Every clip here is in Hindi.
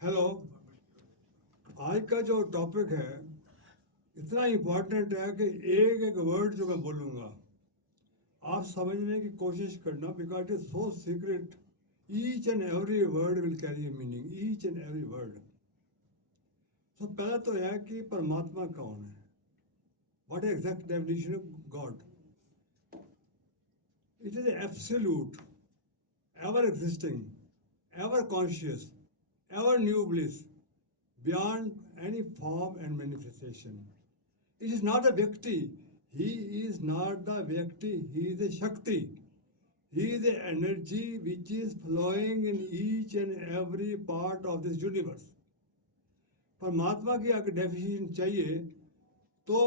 हेलो। आज का जो टॉपिक है इतना इम्पोर्टेंट है कि एक एक वर्ड जो मैं बोलूँगा आप समझने की कोशिश करना, because it is so secret. Each and every word will carry a meaning, each and every word. तो पहला तो है कि परमात्मा कौन है, what is exact definition of God. It is absolute, ever existing, ever conscious, ever new bliss, beyond any form and manifestation. It is not a Vyakti. He is not the Vyakti. He is a Shakti. He is the energy which is flowing in each and every part of this universe. परमात्मा की अगर डेफिनेशन चाहिए तो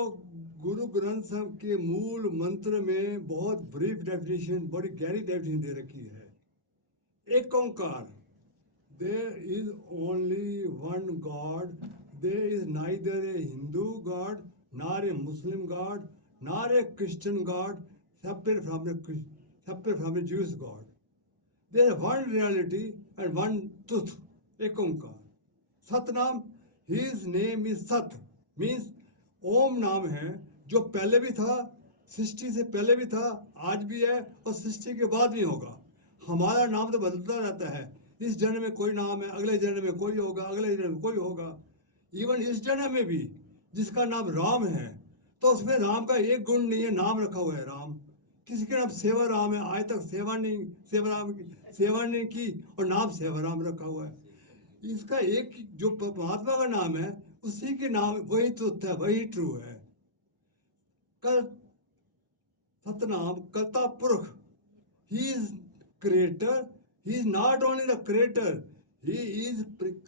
गुरु ग्रंथ साहब के मूल मंत्र में बहुत ब्रीफ डेफिनेशन, बड़ी गहरी डेफिनेशन दे रखी है। एक ओंकार, there is only one God. There is neither a Hindu God, nor a Muslim God, nor a Christian God, separate from the Jewish God. There is one reality and one truth, एक ओंकार। सतनाम, his name is सत, means ओम नाम है जो पहले भी था, सृष्टि से पहले भी था, आज भी है और सृष्टि के बाद भी होगा। हमारा नाम तो बदलता रहता है, इस जन्म में कोई नाम है, अगले जन्म में कोई होगा, अगले जन्म में कोई होगा। इवन इस जन्म में भी जिसका नाम राम है तो उसमें राम का एक गुण नहीं है, नाम रखा हुआ है राम। किसी के नाम सेवा राम है, आज तक सेवा नहीं की और नाम सेवा राम रखा हुआ है। इसका एक जो परमात्मा का नाम है उसी के नाम वही ट्रुथ है, वही ट्रू है। कल Satnam Karta Purakh, he is creator, he is not only the creator, he is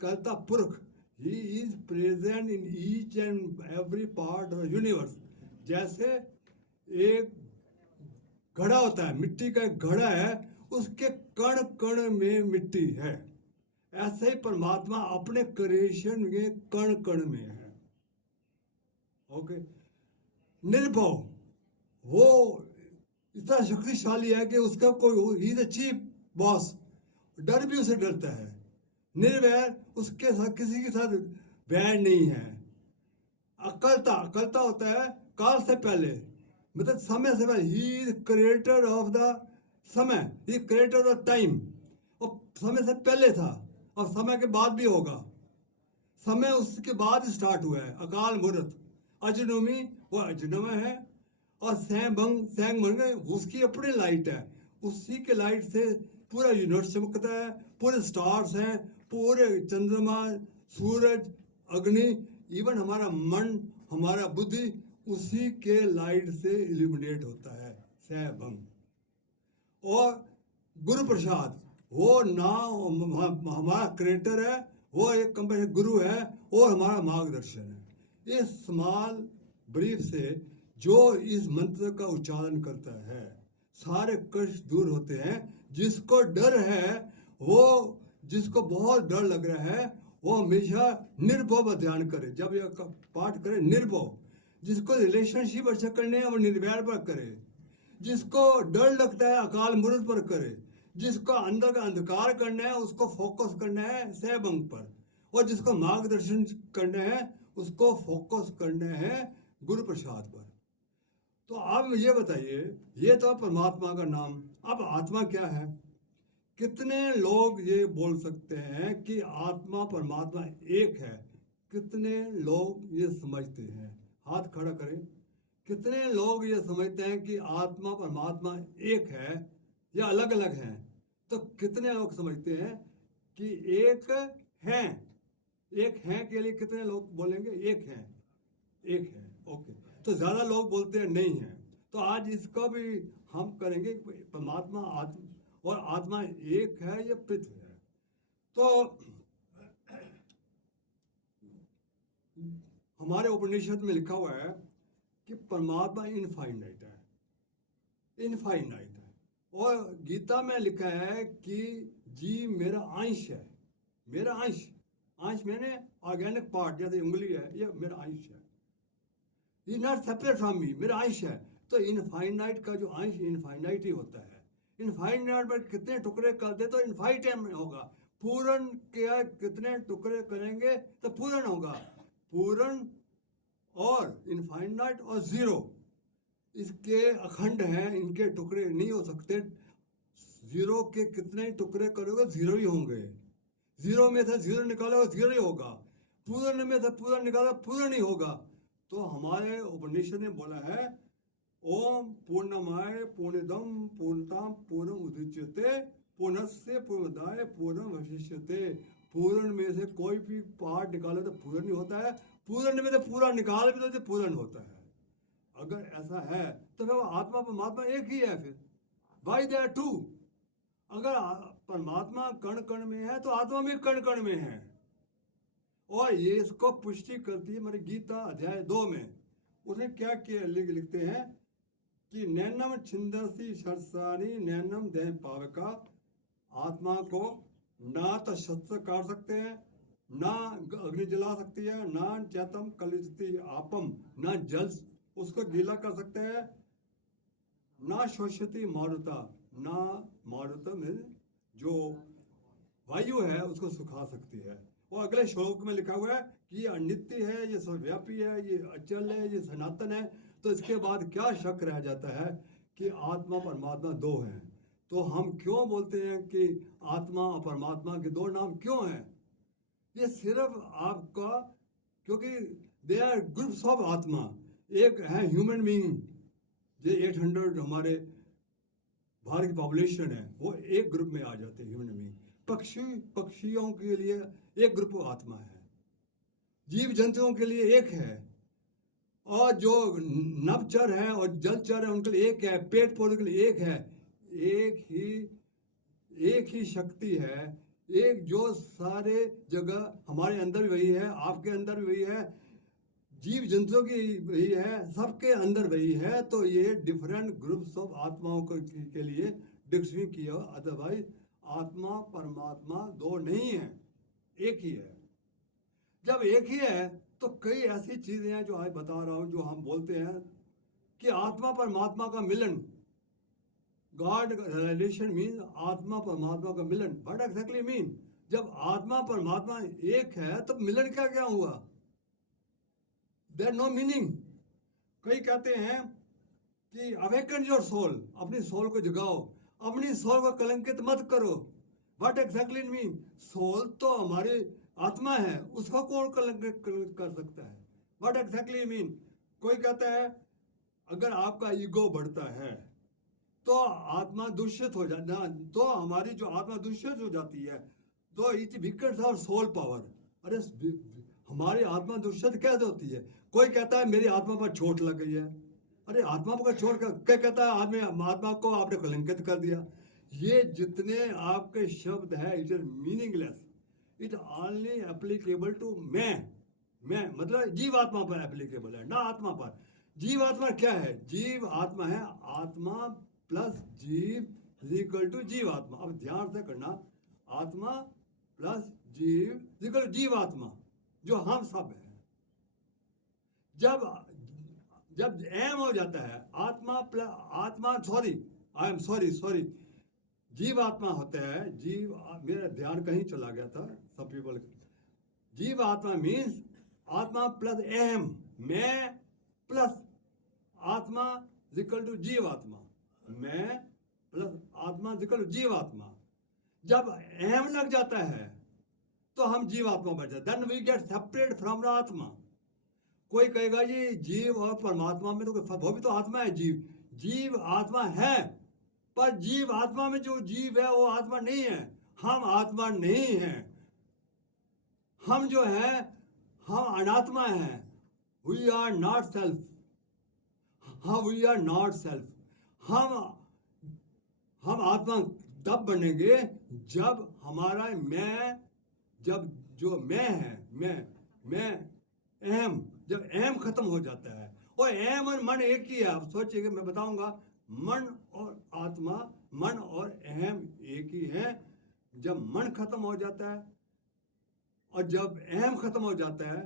karta purkh, he is present in each and every part of the universe। जैसे एक घड़ा होता है, मिट्टी का एक घड़ा है, उसके कण कण में मिट्टी है, ऐसे ही परमात्मा अपने क्रिएशन में कण कण में है। ओके। निर्भव, वो इतना शक्तिशाली है कि उसका कोई, he is the chief boss, डर भी उसे डरता है। निर्वैर, उसके साथ किसी के साथ वैर नहीं है। अकलता, अकलता होता है काल से पहले, मतलब समय से पहले। ही इज क्रिएटर ऑफ द समय, ही क्रिएटर ऑफ टाइम। और समय से पहले था और समय के बाद भी होगा। समय उसके बाद स्टार्ट हुआ है। अकाल मूर्त, अजनमी वो अजनम है, और सैंग भंग उसकी अपनी लाइट है, उसी के लाइट से पूरा यूनिवर्स चमकता है, पूरे स्टार्स हैं, पूरे चंद्रमा, सूरज, अग्नि, इवन हमारा मन, हमारा बुद्धि उसी के लाइट से इल्यूमिनेट होता है, सैभंग। और गुरु प्रसाद, वो ना हमारा क्रिएटर है, वो एक कंपनी गुरु है और हमारा मार्गदर्शन है। इस स्मॉल ब्रीफ से जो इस मंत्र का उच्चारण करता है सारे कष्ट दूर होते हैं। जिसको डर है, वो जिसको बहुत डर लग रहा है, वो हमेशा निर्भव ध्यान करे। जब यह पाठ करे निर्भव, जिसको रिलेशनशिप अच्छा करने हैं वो निर्वैर पर करे, जिसको डर लगता है अकाल मूर्त पर करे, जिसको अंदर का अंधकार करना है उसको फोकस करना है सैभंग पर, और जिसको मार्गदर्शन करना है उसको फोकस करना है गुरु प्रसाद पर। तो आप ये बताइए, ये तो परमात्मा का नाम। अब आत्मा क्या है? कितने लोग ये बोल सकते हैं कि आत्मा परमात्मा एक है? कितने लोग ये समझते हैं? हाथ खड़ा करें। कितने लोग ये समझते हैं कि आत्मा परमात्मा एक है या अलग अलग हैं? तो कितने लोग समझते हैं कि एक हैं? एक हैं के लिए कितने लोग बोलेंगे एक हैं? एक है, ओके। तो ज्यादा लोग बोलते हैं नहीं है। तो आज इसका भी हम करेंगे, परमात्मा आत्मा और आत्मा एक है या पृथ्वी है। तो हमारे उपनिषद में लिखा हुआ है कि परमात्मा इनफाइनाइट है, इनफाइनाइट है। और गीता में लिखा है कि जीव मेरा अंश है, मेरा अंश। अंश मैंने ऑर्गेनिक पार्ट, जैसे उंगली है, ये मेरा अंश है। Is not separate from me, मेरा अंश है। तो इनफाइनाइट का जो अंश इनफाइनाइट ही होता है। इनफाइनाइट पर कितने टुकड़े कर दे तो इनफाइनाइट होगा, पूर्ण के कितने टुकड़े करेंगे तो पूर्ण होगा। पूर्ण और इनफाइनाइट और जीरो, इसके अखंड हैं, इनके टुकड़े नहीं हो सकते। जीरो के कितने टुकड़े करोगे जीरो ही होंगे। जीरो में से जीरो निकालोगे जीरो ही होगा। पूर्ण में से पूर्ण निकालो पूर्ण ही होगा। तो हमारे उपनिषद ने बोला है ओम पूर्णमाय पूर्णदम पूर्णताम पूर्णम उदच्यते पूर्णस्य पूर्णदाय पूर्णम वशिष्यते। पूर्ण में से कोई भी पार्ट निकालो तो पूर्ण ही होता है, पूर्ण में से पूरा निकाल भी तो पूर्ण होता है। अगर ऐसा है तो फिर आत्मा परमात्मा एक ही है। फिर वाई दे आर टू। अगर परमात्मा कण कण में है तो आत्मा भी कण कण में है। और ये इसको पुष्टि करती है हमारी गीता अध्याय 2 में। उसने क्या किया, लिखते हैं कि नैनम छिंदसी शर्षानी नैनम देह पावका। आत्मा को ना तो शस्त्र काट सकते हैं, ना अग्नि जला सकती है, ना चैतम कलिजती आपम, ना जल उसको गीला कर सकते हैं, ना शोषती मारुता, ना मारुता में जो वायु है उसको सुखा सकती है। और अगले श्लोक में लिखा हुआ है कि ये अनित्य है, ये सर्वव्यापी है, ये अचल है, ये सनातन है। तो इसके बाद क्या शक रह जाता है कि आत्मा परमात्मा दो हैं। तो हम क्यों बोलते हैं कि आत्मा और परमात्मा के दो नाम क्यों हैं? ये सिर्फ आपका, क्योंकि दे आर ग्रुप्स ऑफ आत्मा। एक है ह्यूमन बीइंग, जो 800 हमारे भारत की पॉपुलेशन है, वो एक ग्रुप में आ जाते हैं ह्यूमन बीइंग। पक्षियों के लिए एक ग्रुप आत्मा है, जीव जंतुओं के लिए एक है, और जो नवचर है और जलचर है उनके लिए एक है, पेड़ पौधे के लिए एक है। एक ही शक्ति है, एक जो सारे जगह हमारे अंदर भी वही है, आपके अंदर भी वही है, जीव जंतुओं की वही है, सबके अंदर वही है। तो ये डिफरेंट ग्रुप्स ऑफ आत्माओं के लिए डिक्शनरी किया। अदरवाइज आत्मा परमात्मा दो नहीं है, एक ही है। जब एक ही है तो कई ऐसी चीजें हैं जो आज बता रहा हूं, जो हम बोलते हैं कि आत्मा परमात्मा का मिलन, गॉड रिलेशन मीन आत्मा परमात्मा का मिलन। What exactly mean? जब आत्मा परमात्मा एक है तो मिलन क्या क्या हुआ? There no meaning. कई कहते हैं कि अवेकन योर सोल, अपनी सोल को जगाओ, अपनी सोल को कलंकित मत करो। What exactly mean? सोल तो हमारी आत्मा है, उसको कौन कलंकित कर सकता है? What exactly mean? कोई कहता है अगर आपका ईगो बढ़ता है तो आत्मा दूषित हो जाना, तो हमारी जो आत्मा दूषित हो जाती है तो it becomes our soul power. अरे हमारी आत्मा दूषित कैसे होती है? कोई कहता है मेरी आत्मा पर चोट लग गई है। अरे आत्मा पर चोट क्या कहता है? आदमी आत्मा को आपने कलंकित कर दिया। ये जितने आपके शब्द है it is meaningless. It only applicable to मैं मतलब जीव आत्मा पर एप्लीकेबल है, ना आत्मा पर। जीव आत्मा क्या है? जीव आत्मा है आत्मा प्लस जीव इक्वल टू जीव आत्मा। अब ध्यान से करना, आत्मा प्लस जीव इक्वल जीव आत्मा, जो हम सब है। जब जब एम हो जाता है आत्मा प्लस आत्मा, आई एम सॉरी, जीव आत्मा होता है। मेरा ध्यान कहीं चला गया था। सब पीपल, जीव आत्मा मीन्स आत्मा प्लस एम, मैं प्लस आत्मा इक्वल टू जीव आत्मा। मैं प्लस आत्मा इक्वल टू जीव आत्मा। जब एम लग जाता है तो हम जीव आत्मा बन जाते, then we get separate from the आत्मा। कोई कहेगा ये जीव और परमात्मा में तो वो भी तो आत्मा है। जीव आत्मा है, पर जीव आत्मा में जो जीव है वो आत्मा नहीं है। हम आत्मा नहीं है, हम जो है हम अनात्मा है। We are not self. हाँ, वी आर नॉट सेल्फ। हम आत्मा तब बनेंगे जब हमारा मैं, जब जो मैं है, मैं अहम, जब अहम खत्म हो जाता है। और अहम और मन एक ही है। आप सोचिए, मैं बताऊंगा, मन और आत्मा, मन और अहम एक ही है। जब मन खत्म हो जाता है और जब अहम खत्म हो जाता है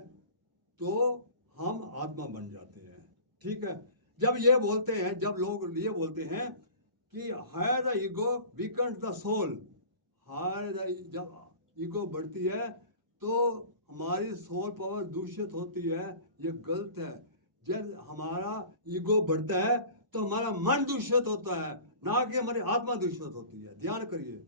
तो हम आत्मा बन जाते हैं। ठीक है? जब ये बोलते हैं, जब लोग ये बोलते हैं कि higher the ego weakens the soul, जब ईगो बढ़ती है तो हमारी सोल पावर दूषित होती है, ये गलत है। जब हमारा ईगो बढ़ता है तो हमारा मन दूषित होता है, ना कि हमारी आत्मा दूषित होती है। ध्यान करिए,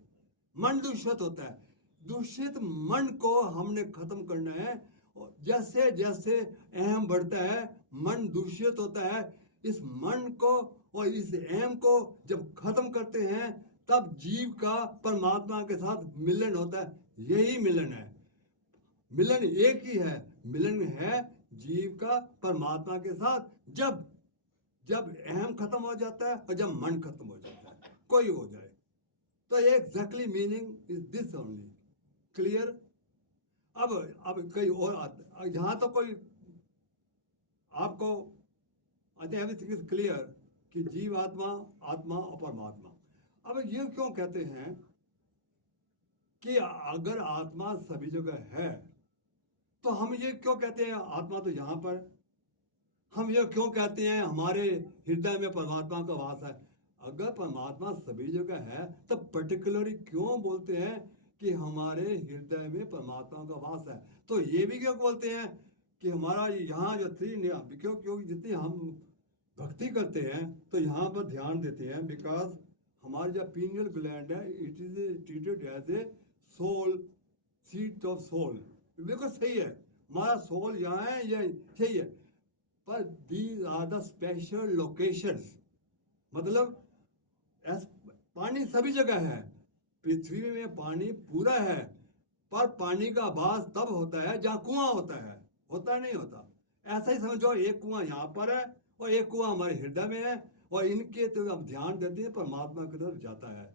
मन दूषित होता है। दूषित मन को हमने खत्म करना है। और जैसे जैसे अहम बढ़ता है मन दूषित होता है। इस मन को और इस अहम को जब खत्म करते हैं तब जीव का परमात्मा के साथ मिलन होता है। यही मिलन है, मिलन एक ही है। मिलन है जीव का परमात्मा के साथ जब जब अहम खत्म हो जाता है और जब मन खत्म हो जाता है, कोई हो जाए। तो exactly meaning is this only. Clear? अब कई और यहाँ तो कोई आपको I think everything is clear कि जीव आत्मा, आत्मा और परमात्मा। अब ये क्यों कहते हैं कि अगर आत्मा सभी जगह है तो हम ये क्यों कहते हैं आत्मा तो यहाँ पर? हम ये क्यों कहते हैं हमारे हृदय में परमात्मा का वास है? अगर परमात्मा सभी जगह है तो पर्टिकुलरली क्यों बोलते हैं कि हमारे हृदय में परमात्मा का वास है? तो ये भी क्यों बोलते हैं कि हमारा यहाँ जो क्योंकि जितनी हम भक्ति करते हैं तो यहाँ पर ध्यान देते हैं, बिकॉज हमारी जो पीनियल ग्लैंड है it is treated as a soul, seat of soul. बिल्कुल सही है, हमारा सोल यहाँ है, ये सही है। पर these are the special locations. मतलब पानी सभी जगह है, पृथ्वी में पानी पूरा है, पर पानी का आभास तब होता है जहाँ कुआं होता है, होता नहीं होता। ऐसा ही समझो, एक कुआं यहाँ पर है और एक कुआं हमारे हृदय में है, और इनके तो हम ध्यान देते हैं परमात्मा की तरफ जाता है।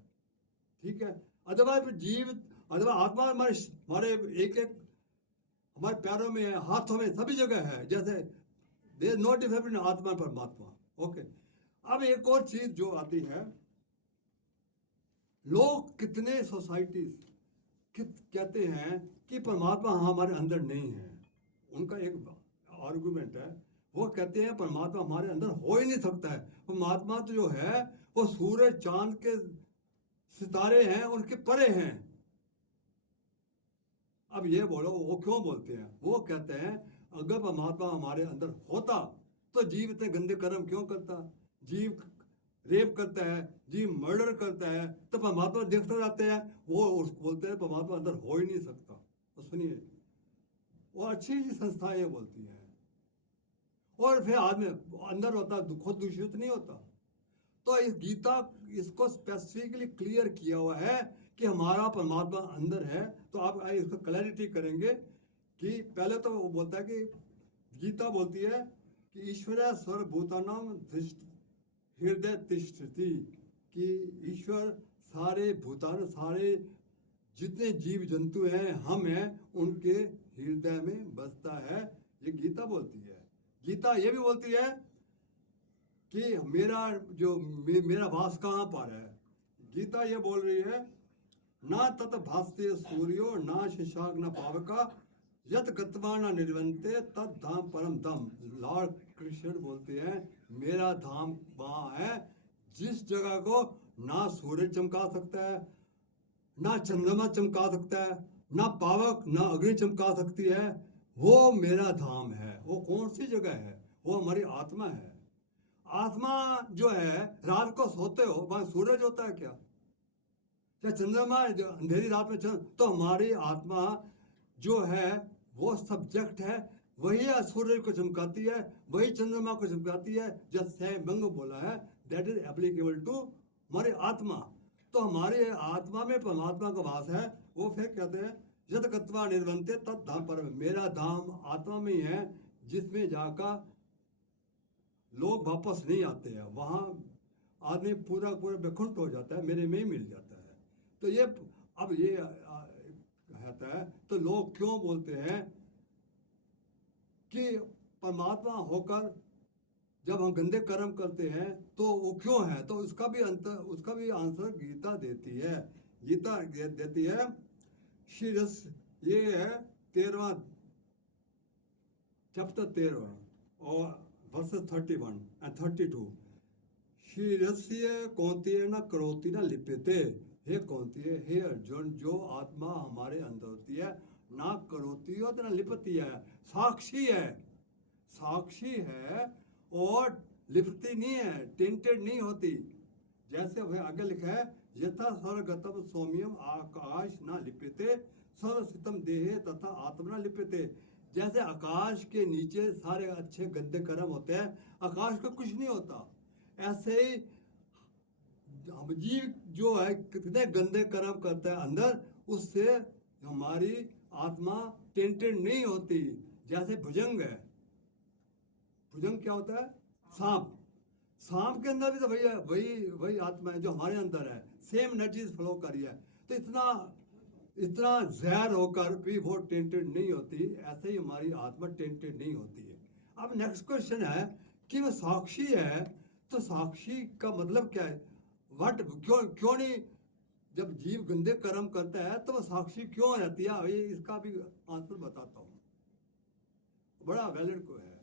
ठीक है? अदरवाइज जीव अथवा आत्मा हमारे एक एक हमारे पैरों में है, हाथों में, सभी जगह है। जैसे there is no difference between आत्मा और परमात्मा। ओके, अब एक और चीज जो आती है, लोग कितने सोसाइटीज कहते हैं कि परमात्मा हमारे अंदर नहीं है। उनका एक आर्गुमेंट है, वो कहते हैं परमात्मा हमारे अंदर हो ही नहीं सकता है। परमात्मा तो जो है वो सूरज चांद के सितारे हैं, उनके परे हैं। अब ये बोलो वो क्यों बोलते हैं? वो कहते हैं अगर परमात्मा हमारे अंदर होता तो जीव इतने गंदे कर्म क्यों करता? जीव रेप करता है, जीव मर्डर करता है, तो परमात्मा देखते जाते हैं। वो बोलते हैं परमात्मा अंदर हो ही नहीं सकता। तो सुनिए, वो अच्छी संस्थाएं बोलती हैं, और फिर आदमी अंदर होता खुद दूषित नहीं होता। तो इस गीता इसको स्पेसिफिकली क्लियर किया हुआ है कि हमारा परमात्मा अंदर है। तो आप इसको क्लैरिटी करेंगे कि पहले तो वो बोलता है कि गीता बोलती है कि ईश्वर सर्वभूतानां हृदय तिष्ठति, कि ईश्वर सारे भूतान, सारे जितने जीव जंतु हैं, हम हैं, उनके हृदय में बसता है। ये गीता बोलती है। गीता ये भी बोलती है कि मेरा वास कहाँ पर है। गीता ये बोल रही है, ना तत भास्ते सूर्यो ना शशांक न पावका यत गत्वा न निर्वंते तद धाम परम धाम। लॉर्ड कृष्ण बोलते हैं मेरा धाम वहाँ है जिस जगह को ना सूरज चमका सकता है, ना चंद्रमा चमका सकता है, ना पावक ना अग्नि चमका सकती है। वो मेरा धाम है। वो कौन सी जगह है? वो हमारी आत्मा है। आत्मा जो है, रात को सोते हो वहां सूरज होता है क्या? या चंद्रमा अंधेरी रात में तो हमारी आत्मा जो है वो सब्जेक्ट है, वही सूर्य को चमकाती है, वही चंद्रमा को चमकाती है। जब सैमंग बोला है दैट इज एप्लीकेबल टू हमारी आत्मा। तो हमारे आत्मा में परमात्मा का वास है। वो फिर कहते हैं यत गत्वा निर्वंते तद धाम पर, मेरा धाम आत्मा में ही है, जिसमें जाकर लोग वापस नहीं आते हैं। वहां आदमी पूरा पूरा बेखुंट हो जाता है, मेरे में ही मिल जाता है। तो ये अब ये कहता है, तो लोग क्यों बोलते हैं कि परमात्मा होकर जब हम गंदे कर्म करते हैं तो वो क्यों है? तो उसका भी आंसर गीता देती है। गीता देती है शीरस, ये है 13वां चैप्टर 13 और वर्सेस 31 and 32। शीरस्य कौन्तेय न करोति न लिप्यते हे कौनती है, हे अर्जुन, जो आत्मा हमारे अंदर होती है ना करोती हो तो ना लिपती है, साक्षी है, साक्षी है और लिपती नहीं है, टेंटेड नहीं होती। जैसे वह आगे लिखा है, यथा स्वर्गतम सौम्यम आकाश ना लिप्यते सर्वसितम देहे तथा आत्मा लिप्यते। जैसे आकाश के नीचे सारे अच्छे गंदे कर्म होते हैं, आकाश को कुछ नहीं होता, ऐसे ही हम जीव जो है कितने गंदे कर्म करता है अंदर, उससे हमारी आत्मा टेंटेड नहीं होती। जैसे भुजंग है, भुजंग क्या होता है, सांप, सांप के अंदर भी तो वही है, वही वही आत्मा है जो हमारे अंदर है, सेम एनर्जीज फ्लो कर रही है। तो इतना इतना जहर होकर भी वो टेंटेड नहीं होती, ऐसे ही हमारी आत्मा टेंटेड नहीं होती है। अब नेक्स्ट क्वेश्चन है कि वो साक्षी है, तो साक्षी का मतलब क्या है, वट क्यों क्यों नहीं, जब जीव गंदे कर्म करता है तो वो साक्षी क्यों रहती है, ये इसका भी आंसर बताता हूँ, बड़ा वैलिड को है।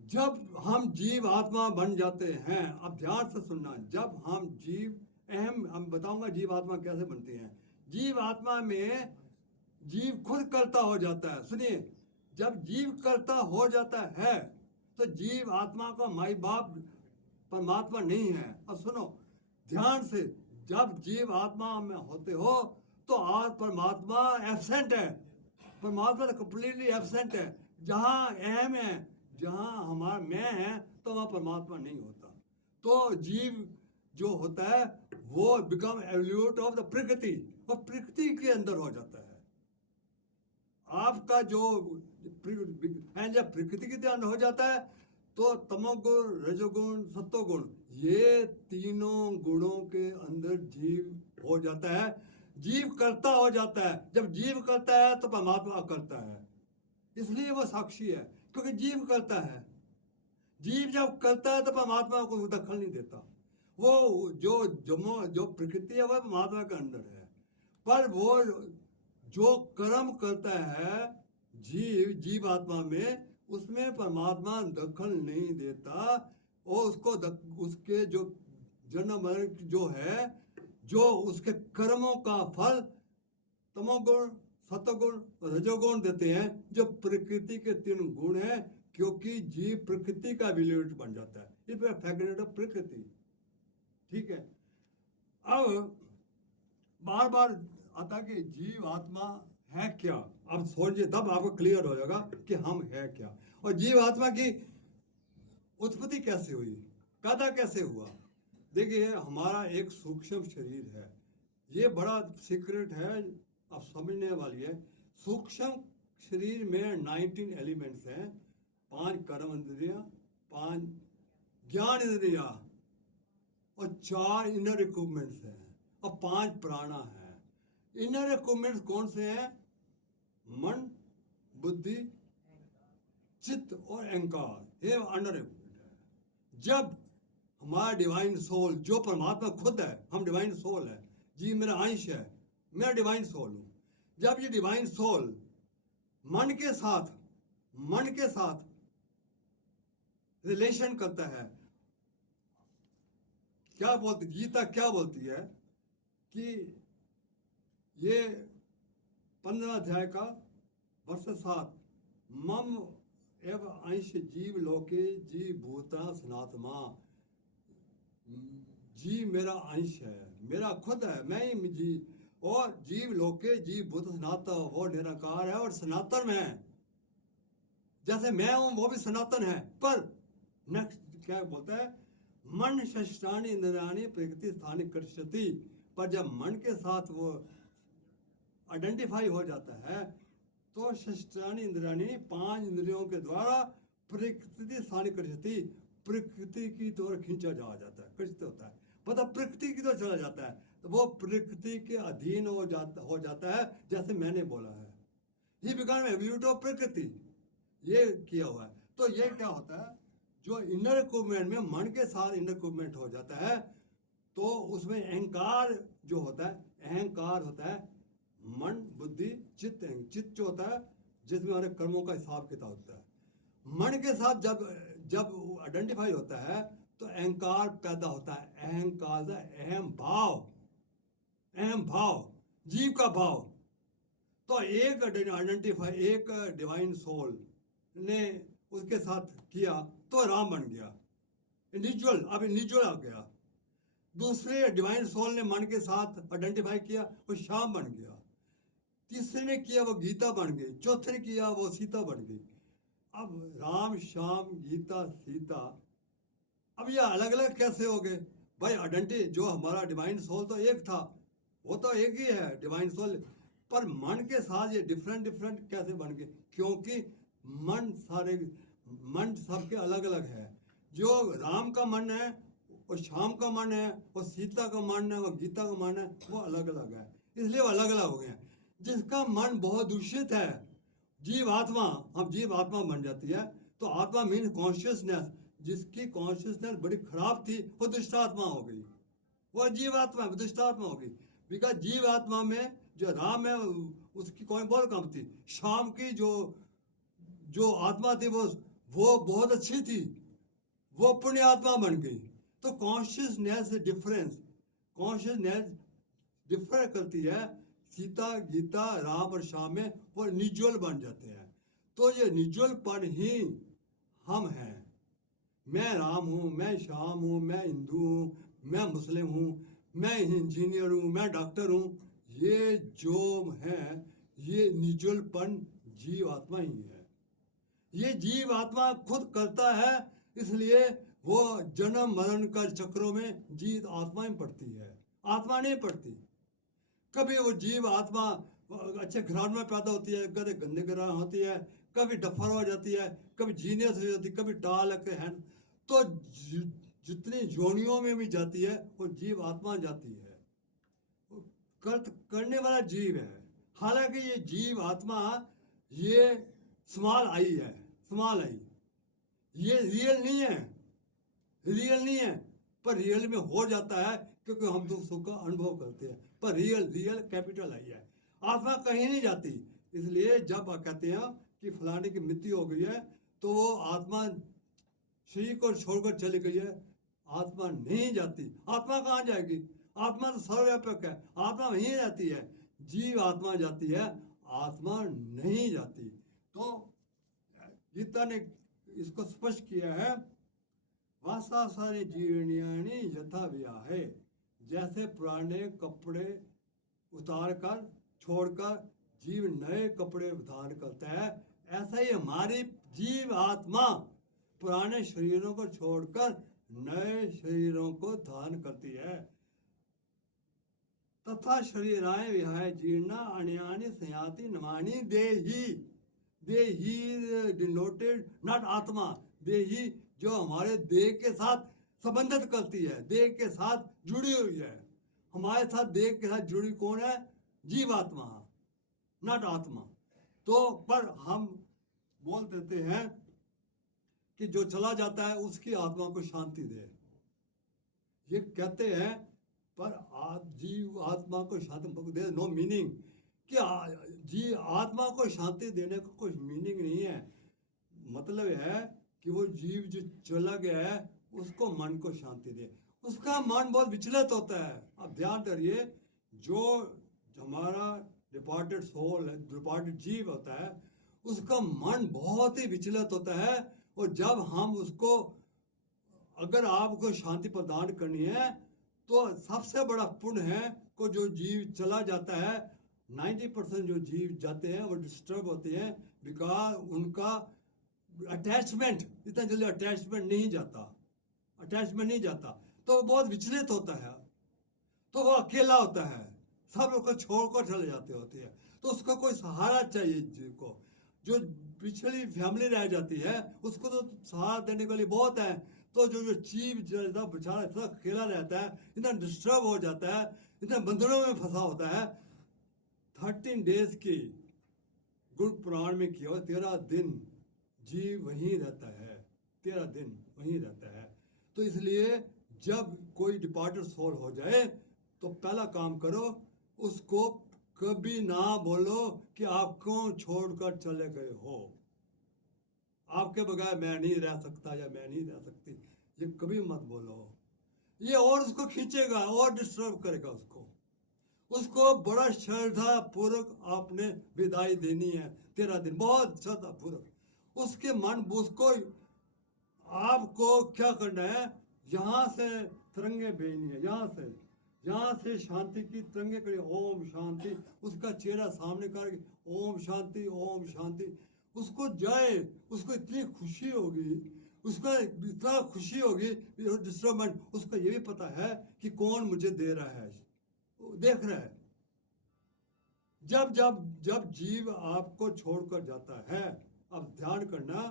जब हम जीव आत्मा बन जाते हैं, अब ध्यान से सुनना, जब हम जीव, अहम हम बताऊंगा जीव आत्मा कैसे बनती हैं। जीव आत्मा में जीव खुद कर्ता हो जाता है, सुनिए, जब जीव कर्ता हो जाता है तो जीव आत्मा का माई बाप परमात्मा नहीं है। अब सुनो ध्यान से, जब जीव आत्मा में होते हो तो आज परमात्मा एब्सेंट है, परमात्मा तो कंप्लीटली एब्सेंट है। जहाँ अहम है, जहाँ हमारा मैं है, तो वहाँ परमात्मा नहीं होता। तो जीव जो होता है वो बिकम एवल्यूट ऑफ द प्रकृति, और प्रकृति के अंदर हो जाता है। आपका जो जब प्रकृति के अंदर हो जाता है तो तमोगुण, रजोगुण, सत्वगुण, ये तीनों गुणों के अंदर जीव हो जाता है, जीव करता हो जाता है। जब जीव करता है तो परमात्मा करता है, इसलिए वो साक्षी है, क्योंकि जीव करता है। जीव जब करता है तो परमात्मा को दखल नहीं देता। वो जो प्रकृति है वह परमात्मा के अंदर है, पर वो जो कर्म करता है जीव आत्मा में, उसमें परमात्मा दखल नहीं देता, और उसके जो जन्म मरण जो है, जो उसके कर्मों का फल तमोगुण, सतोगुण, रजोगुण देते हैं, जो प्रकृति के तीन गुण हैं, क्योंकि जीव प्रकृति का विलेट बन जाता है, इस फैक्टर ऑफ प्रकृति। ठीक है, अब बार बार आता कि जीव आत्मा है क्या, अब सोचिए तब आपको क्लियर हो जाएगा कि हम है क्या, और जीव आत्मा की उत्पत्ति कैसे हुई, पैदा कैसे हुआ। देखिए हमारा एक सूक्ष्म शरीर है, ये बड़ा सीक्रेट है, अब समझने वाली है। सूक्ष्म शरीर में 19 एलिमेंट्स हैं, 5 कर्म इंद्रियां, 5 ज्ञान इंद्रियां, और 4 इनर इक्विपमेंट्स हैं, और 5 प्राणा हैं। इनर इक्विपमेंट्स कौन से हैं, मन, बुद्धि, चित्त और अहंकार, ये अंडर इक्विपमेंट है। जब हमारा डिवाइन सोल जो परमात्मा खुद है, हम डिवाइन सोल है, जी मेरा अंश है, मैं डिवाइन सोल हूं। जब ये डिवाइन सोल मन के साथ रिलेशन करता है, क्या बोलती गीता, क्या बोलती है कि ये 15 अध्याय का वर्ष 7, मम एव अंश जीव लोके जी भूता सनातमा, जी मेरा अंश है, मेरा खुद है, मैं ही जी, और जीव लोके जीव भूत सनातन, वो निराकार है और सनातन में है। जैसे मैं हूं वो भी सनातन है। पर नेक्स्ट क्या बोलता है, मन शस्त्राणी इंद्रियाणी प्रकृति स्थानिक कृष्यति, पर जब मन के साथ वो आइडेंटिफाई हो जाता है तो शस्त्राणी इंद्रियाणी 5 इंद्रियों के द्वारा प्रकृति स्थानिक कृष्यति, प्रकृति की तरफ खींचा जा जाता है, कृष्ट होता है, मतलब प्रकृति की तरफ चला जाता है, तो वो प्रकृति के अधीन हो जाता है, जैसे मैंने बोला है, ही बिकम एब्यूट ऑफ प्रकृति, ये किया हुआ है। तो ये क्या होता है, जो इनर इक्विपमेंट में मन के साथ इनर इक्विपमेंट हो जाता है, तो उसमें अहंकार जो होता है, अहंकार होता है मन, बुद्धि, चित्त। चित्त जो होता है जिसमें हमारे कर्मों का हिसाब किताब होता है, मन के साथ जब आइडेंटिफाई होता है तो अहंकार पैदा होता है, अहंकार अहम भाव, अहम भाव, जीव का भाव। तो एक आइडेंटिफाई, एक डिवाइन सोल ने उसके साथ किया तो राम बन गया, इंडिविजुअल, अब इंडिविजुअल आ गया। दूसरे डिवाइन सोल ने मन के साथ आइडेंटिफाई किया, वो श्याम बन गया। तीसरे ने किया, वो गीता बन गई। चौथे ने किया, वो सीता बन गई। अब राम, श्याम, गीता, सीता, अब ये अलग अलग कैसे हो गए भाई? आइडेंटिटी जो हमारा डिवाइन सोल तो एक था, वो तो एक ही है डिवाइन सोल, पर मन के साथ ये डिफरेंट डिफरेंट कैसे बन गए? क्योंकि मन सबके अलग अलग है। जो राम का मन है, और श्याम का मन है, और सीता का मन है, और गीता का मन है, वो अलग अलग है, इसलिए वो अलग अलग हो गए हैं। जिसका मन बहुत दूषित है, जीव आत्मा, अब जीव आत्मा बन जाती है। तो आत्मा मीन कॉन्शियसनेस, जिसकी कॉन्शियसनेस बड़ी खराब थी, वो दुष्ट आत्मा हो गई, वो जीव आत्मा दुष्ट आत्मा हो गई। बिकॉज जीव आत्मा में जो राम है, उसकी कोई बहुत कम थी। शाम की जो जो आत्मा थी, वो बहुत अच्छी थी, वो पुण्य आत्मा बन गई। तो कॉन्शियसनेस डिफरेंस, कॉन्शियसनेस डिफर करती है। सीता, गीता, राम और श्याम में वो निजुअल बन जाते हैं। तो ये निजुअलपन ही हम हैं। मैं राम हूँ, मैं श्याम हूँ, मैं हिंदू हूँ, मैं मुस्लिम हूँ, मैं इंजीनियर हूँ, मैं डॉक्टर हूँ। ये जो है, ये निजुअलपन जीव आत्मा ही है। ये जीव आत्मा खुद करता है, इसलिए वो जन्म मरण का चक्रों में जीव आत्मा ही पड़ती है, आत्मा नहीं पड़ती। कभी वो जीव आत्मा अच्छे घराने में पैदा होती है, कभी गंदे घराने होती है, कभी डफर हो जाती है, कभी जीनियस हो जाती है, कभी टाल है। तो जितनी योनियों में भी जाती है, वो जीव आत्मा जाती है, करने वाला जीव है। हालांकि ये जीव आत्मा, ये स्मॉल आई है, स्मॉल आई, ये रियल नहीं है, रियल नहीं है, पर रियल में हो जाता है, क्योंकि हम दुख सुख का अनुभव करते हैं। पर रियल, रियल कैपिटल आई है। आत्मा कहीं नहीं जाती। इसलिए जब कहते हैं कि फलाने की मृत्यु हो गई है, तो वो आत्मा शरीर को छोड़कर चली गई है, आत्मा नहीं जाती। आत्मा कहाँ जाएगी? आत्मा तो सर्वव्यापक है, आत्मा वहीं रहती है। जीव आत्मा जाती है, आत्मा नहीं जाती। तो गीता ने इसको स्पष्ट किया है, वासा सारे जीर्ण्यानि यथा व्याहे, जैसे पुराने कपड़े उतार कर छोड़कर जीव नए कपड़े धारण करता है, ऐसा ही हमारी जीव आत्मा पुराने शरीरों को छोड़कर नए शरीरों को धारण करती है। तथा शरीराय विहाय जीर्णा अन्यानि संयाति नमानि देही। देही डिनोटेड नॉट आत्मा, देही जो हमारे देह के साथ संबंधित करती है, देह के साथ जुड़ी हुई है। हमारे साथ देह के साथ जुड़ी कौन है? जीवात्मा, नॉट आत्मा। तो पर हम बोल देते हैं कि जो चला जाता है उसकी आत्मा को शांति दे, ये कहते हैं। पर जीव आत्मा को शांति दे, नो मीनिंग कि जीव आत्मा को शांति देने का कोई मीनिंग नहीं है। मतलब है कि वो जीव जो चला गया है, उसको मन को शांति दे। उसका मन बहुत विचलित होता है। अब ध्यान करिए, जो हमारा डिपार्टेड सोल है, डिपार्टेड जीव होता है, उसका मन बहुत ही विचलित होता है। और जब हम उसको, अगर आपको शांति प्रदान करनी है, तो सबसे बड़ा पुण्य है को जो जीव चला जाता है, 90% जो जीव जाते हैं वो डिस्टर्ब होते हैं, बिकॉज उनका अटैचमेंट, इतना जल्दी अटैचमेंट नहीं जाता, अटैचमेंट नहीं जाता, तो वो बहुत विचलित होता है, तो वो अकेला होता है, सब लोग को छोड़कर चले जाते होते हैं। तो उसको कोई सहारा चाहिए जीव को। जो पिछली फैमिली रह जाती है, उसको तो सहारा देने के लिए बहुत है। तो जो जो जीव जो बेचारा इतना अकेला रहता है, इतना डिस्टर्ब हो जाता है, इतना बंधनों में फंसा होता है। 13 डेज की गुरु पुराण में किया, 13 दिन जीव वहीं रहता है, 13 दिन वहीं रहता है। तो इसलिए जब कोई डिपार्टेड सोल हो जाए, तो पहला काम करो, उसको कभी ना बोलो कि आप क्यों छोड़कर चले गए हो, आपके बगैर मैं नहीं रह सकता या मैं नहीं रह सकती, ये कभी मत बोलो। ये और उसको खींचेगा और डिस्टर्ब करेगा उसको। उसको बड़ा श्रद्धा पूर्वक आपने विदाई देनी है। 13 दिन बहुत श्रद्धा पूर्वक उसके मन उसको आपको क्या करना है, यहाँ से तिरंगे भेजनी है, यहाँ से शांति की तिरंगे करिए, ओम शांति, उसका चेहरा सामने करके ओम शांति ओम शांति, उसको जाए, उसको इतनी खुशी होगी, उसका इतना खुशी होगी, डिस्टर्बमेंट, उसको ये भी पता है कि कौन मुझे दे रहा है, वो देख रहा है। जब जब जब जीव आपको छोड़कर जाता है, अब ध्यान करना,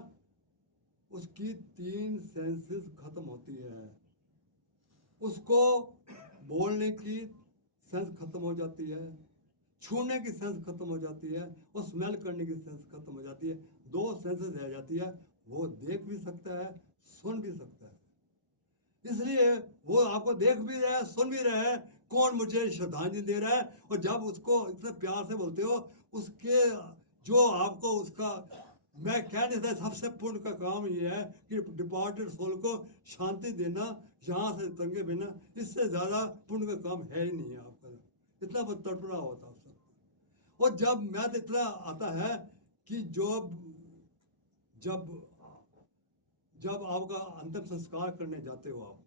उसकी 3 सेंसेस खत्म होती है। उसको बोलने की सेंस खत्म हो जाती है, छूने की सेंस खत्म हो जाती है, और स्मेल करने की सेंस खत्म हो जाती है। 2 सेंसेस रह जाती है, वो देख भी सकता है, सुन भी सकता है। इसलिए वो आपको देख भी रहा है, सुन भी रहा है, कौन मुझे श्रद्धांजलि दे रहा है। और जब उसको इतने प्यार से बोलते हो, उसके जो आपको उसका, मैं कह नहीं सकता, सबसे पुण्य का काम ये है कि डिपार्टेड सोल को शांति देना, यहाँ से तंगे बिना, इससे ज़्यादा पुण्य का काम है ही नहीं है आपका। इतना बहुत तड़पड़ा होता है सब। और जब मैं तो इतना आता है कि जब जब आपका अंतिम संस्कार करने जाते हो आप,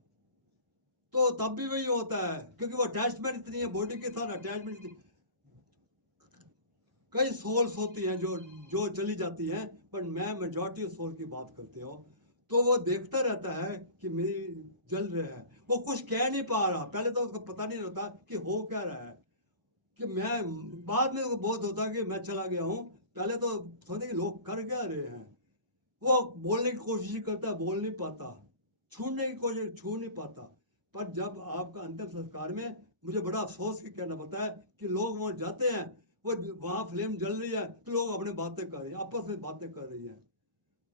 तो तब भी वही होता है, क्योंकि वो अटैचमेंट इतनी है, बॉडी के साथ अटैचमेंट इतनी, कई सोल्स होती हैं जो चली जाती हैं, पर मैं मेजॉरिटी ऑफ सोल की बात करते हो, तो वो देखता रहता है कि मेरी जल रहा है, वो कुछ कह नहीं पा रहा, पहले तो उसको पता नहीं होता कि हो क्या रहा है, कि मैं, बाद में उसको बोध होता कि मैं चला गया हूँ, पहले तो सोचते कि लोग कर क्या रहे हैं। वो बोलने की कोशिश करता है, बोल नहीं पाता, छूने की कोशिश, छू नहीं पाता। पर जब आपका अंतिम संस्कार में, मुझे बड़ा अफसोस की कहना पड़ता है कि लोग वहाँ जाते हैं, वो वहाँ फ्लेम जल रही है, तो लोग अपने बातें कर रहे हैं, आपस में बातें कर रही हैं।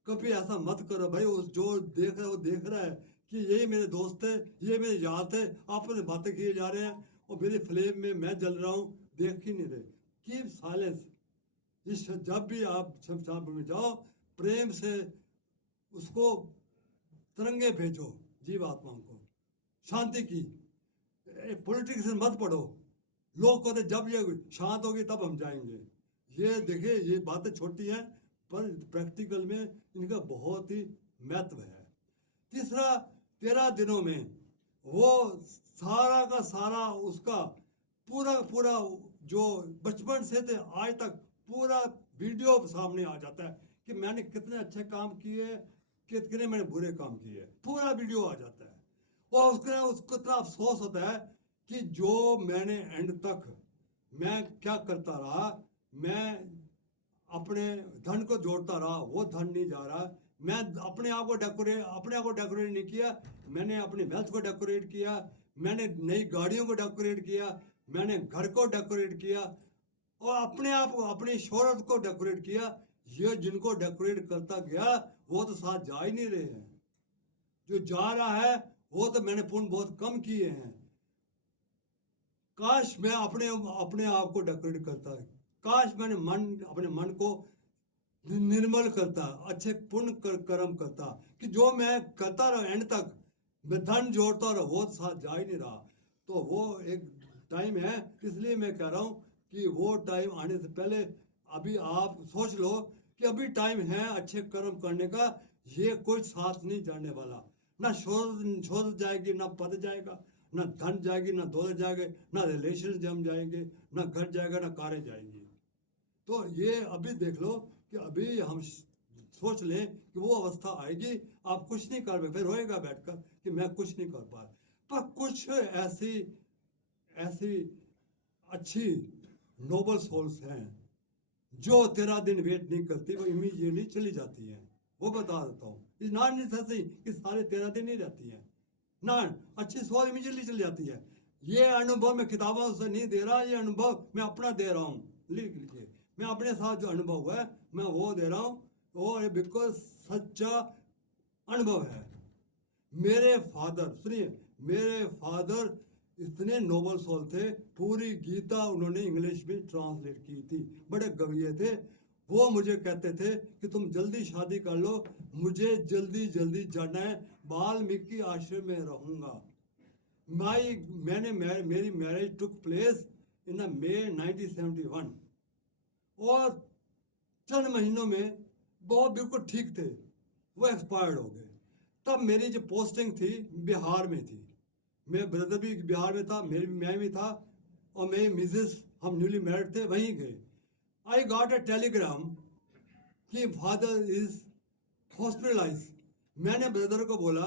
कभी ऐसा मत करो भाई, उस जो देख रहा है वो देख रहा है कि यही मेरे दोस्त थे, ये मेरे यार थे, आपस में बातें किए जा रहे हैं, और मेरी फ्लेम में मैं जल रहा हूँ, देख ही नहीं रहे। Keep silence. जब भी आप शमशान भूमि में जाओ, प्रेम से उसको तिरंगे भेजो, जीव आत्माओं को शांति की। पॉलिटिक्स में मत पढ़ो, लोग कहते जब ये शांत होगी तब हम जाएंगे। ये देखिए, ये बातें छोटी हैं, पर प्रैक्टिकल में इनका बहुत ही महत्व है। तीसरा, 13 दिनों में वो सारा का सारा उसका पूरा पूरा जो बचपन से थे आज तक पूरा वीडियो सामने आ जाता है कि मैंने कितने अच्छे काम किए, कितने मैंने बुरे काम किए, पूरा वीडियो आ जाता है। और उसको इतना अफसोस होता है कि जो मैंने एंड तक मैं क्या करता रहा, मैं अपने धन को जोड़ता रहा, वो धन नहीं जा रहा। मैं अपने आप को डेकोरेट नहीं किया, मैंने अपनी वेल्थ को डेकोरेट किया, मैंने नई गाड़ियों को डेकोरेट किया, मैंने घर को डेकोरेट किया, और अपने आप को, अपनी शोहरत को डेकोरेट किया। ये जिनको डेकोरेट करता गया, वो तो साथ जा ही नहीं रहे हैं। जो जा रहा है वो तो मैंने पुण्य बहुत कम किए हैं। काश मैं अपने आप को डेकोरेट करता, काश मैंने अपने मन को निर्मल करता, अच्छे पुण्य कर्म करता, कि जो मैं करता रहा एंड तक, मैं धन जोड़ता रहा, वो साथ जा ही नहीं रहा। तो वो एक टाइम है, इसलिए मैं कह रहा हूँ कि वो टाइम आने से पहले अभी आप सोच लो कि अभी टाइम है अच्छे कर्म करने का। ये कोई साथ नहीं जाने वाला, ना शोध जाएगी, ना पद जाएगा, ना धन जाएगी, ना दौलत जाएगी, ना रिलेशन जम जाएंगे, ना घर जाएगा, ना कारें जाएंगी। तो ये अभी देख लो कि अभी हम सोच लें कि वो अवस्था आएगी, आप कुछ नहीं कर पाए, फिर होएगा बैठकर कि मैं कुछ नहीं कर पा रहा। पर कुछ ऐसी ऐसी अच्छी नोबल सोल्स हैं जो 13 दिन वेट नहीं करती, वो इमीडिएटली चली जाती हैं। वो बता देता हूँ, इस नॉट नेसेसरी कि सारे 13 दिन नहीं रहती हैं ना, अच्छी सोल इमीडिएटली चली जाती है। ये अनुभव मैं किताबों से नहीं दे रहा, ये अनुभव मैं अपना दे रहा हूँ, लिख लीजिए। मैं अपने साथ जो अनुभव हुआ है मैं वो दे रहा हूँ, और बिल्कुल सच्चा अनुभव है। मेरे फादर, सुनिए, मेरे फादर इतने नोबल सोल थे, पूरी गीता उन्होंने इंग्लिश में ट्रांसलेट की थी, बड़े गवीय थे। वो मुझे कहते थे कि तुम जल्दी शादी कर लो, मुझे जल्दी जल्दी जाना है, वाल्मीकि आश्रम में रहूंगा। मेरी marriage took place in the May 1971 और चंद महीनों में बहुत बिल्कुल ठीक थे, वो एक्सपायर्ड हो गए। तब मेरी जो पोस्टिंग थी बिहार में थी, मेरा ब्रदर भी बिहार में था, मैं भी था, और मेरी मिसेस, हम न्यूली मैरिड थे, वहीं गए। आई गॉट अ टेलीग्राम कि फादर इज हॉस्पिटलाइज। मैंने ब्रदर को बोला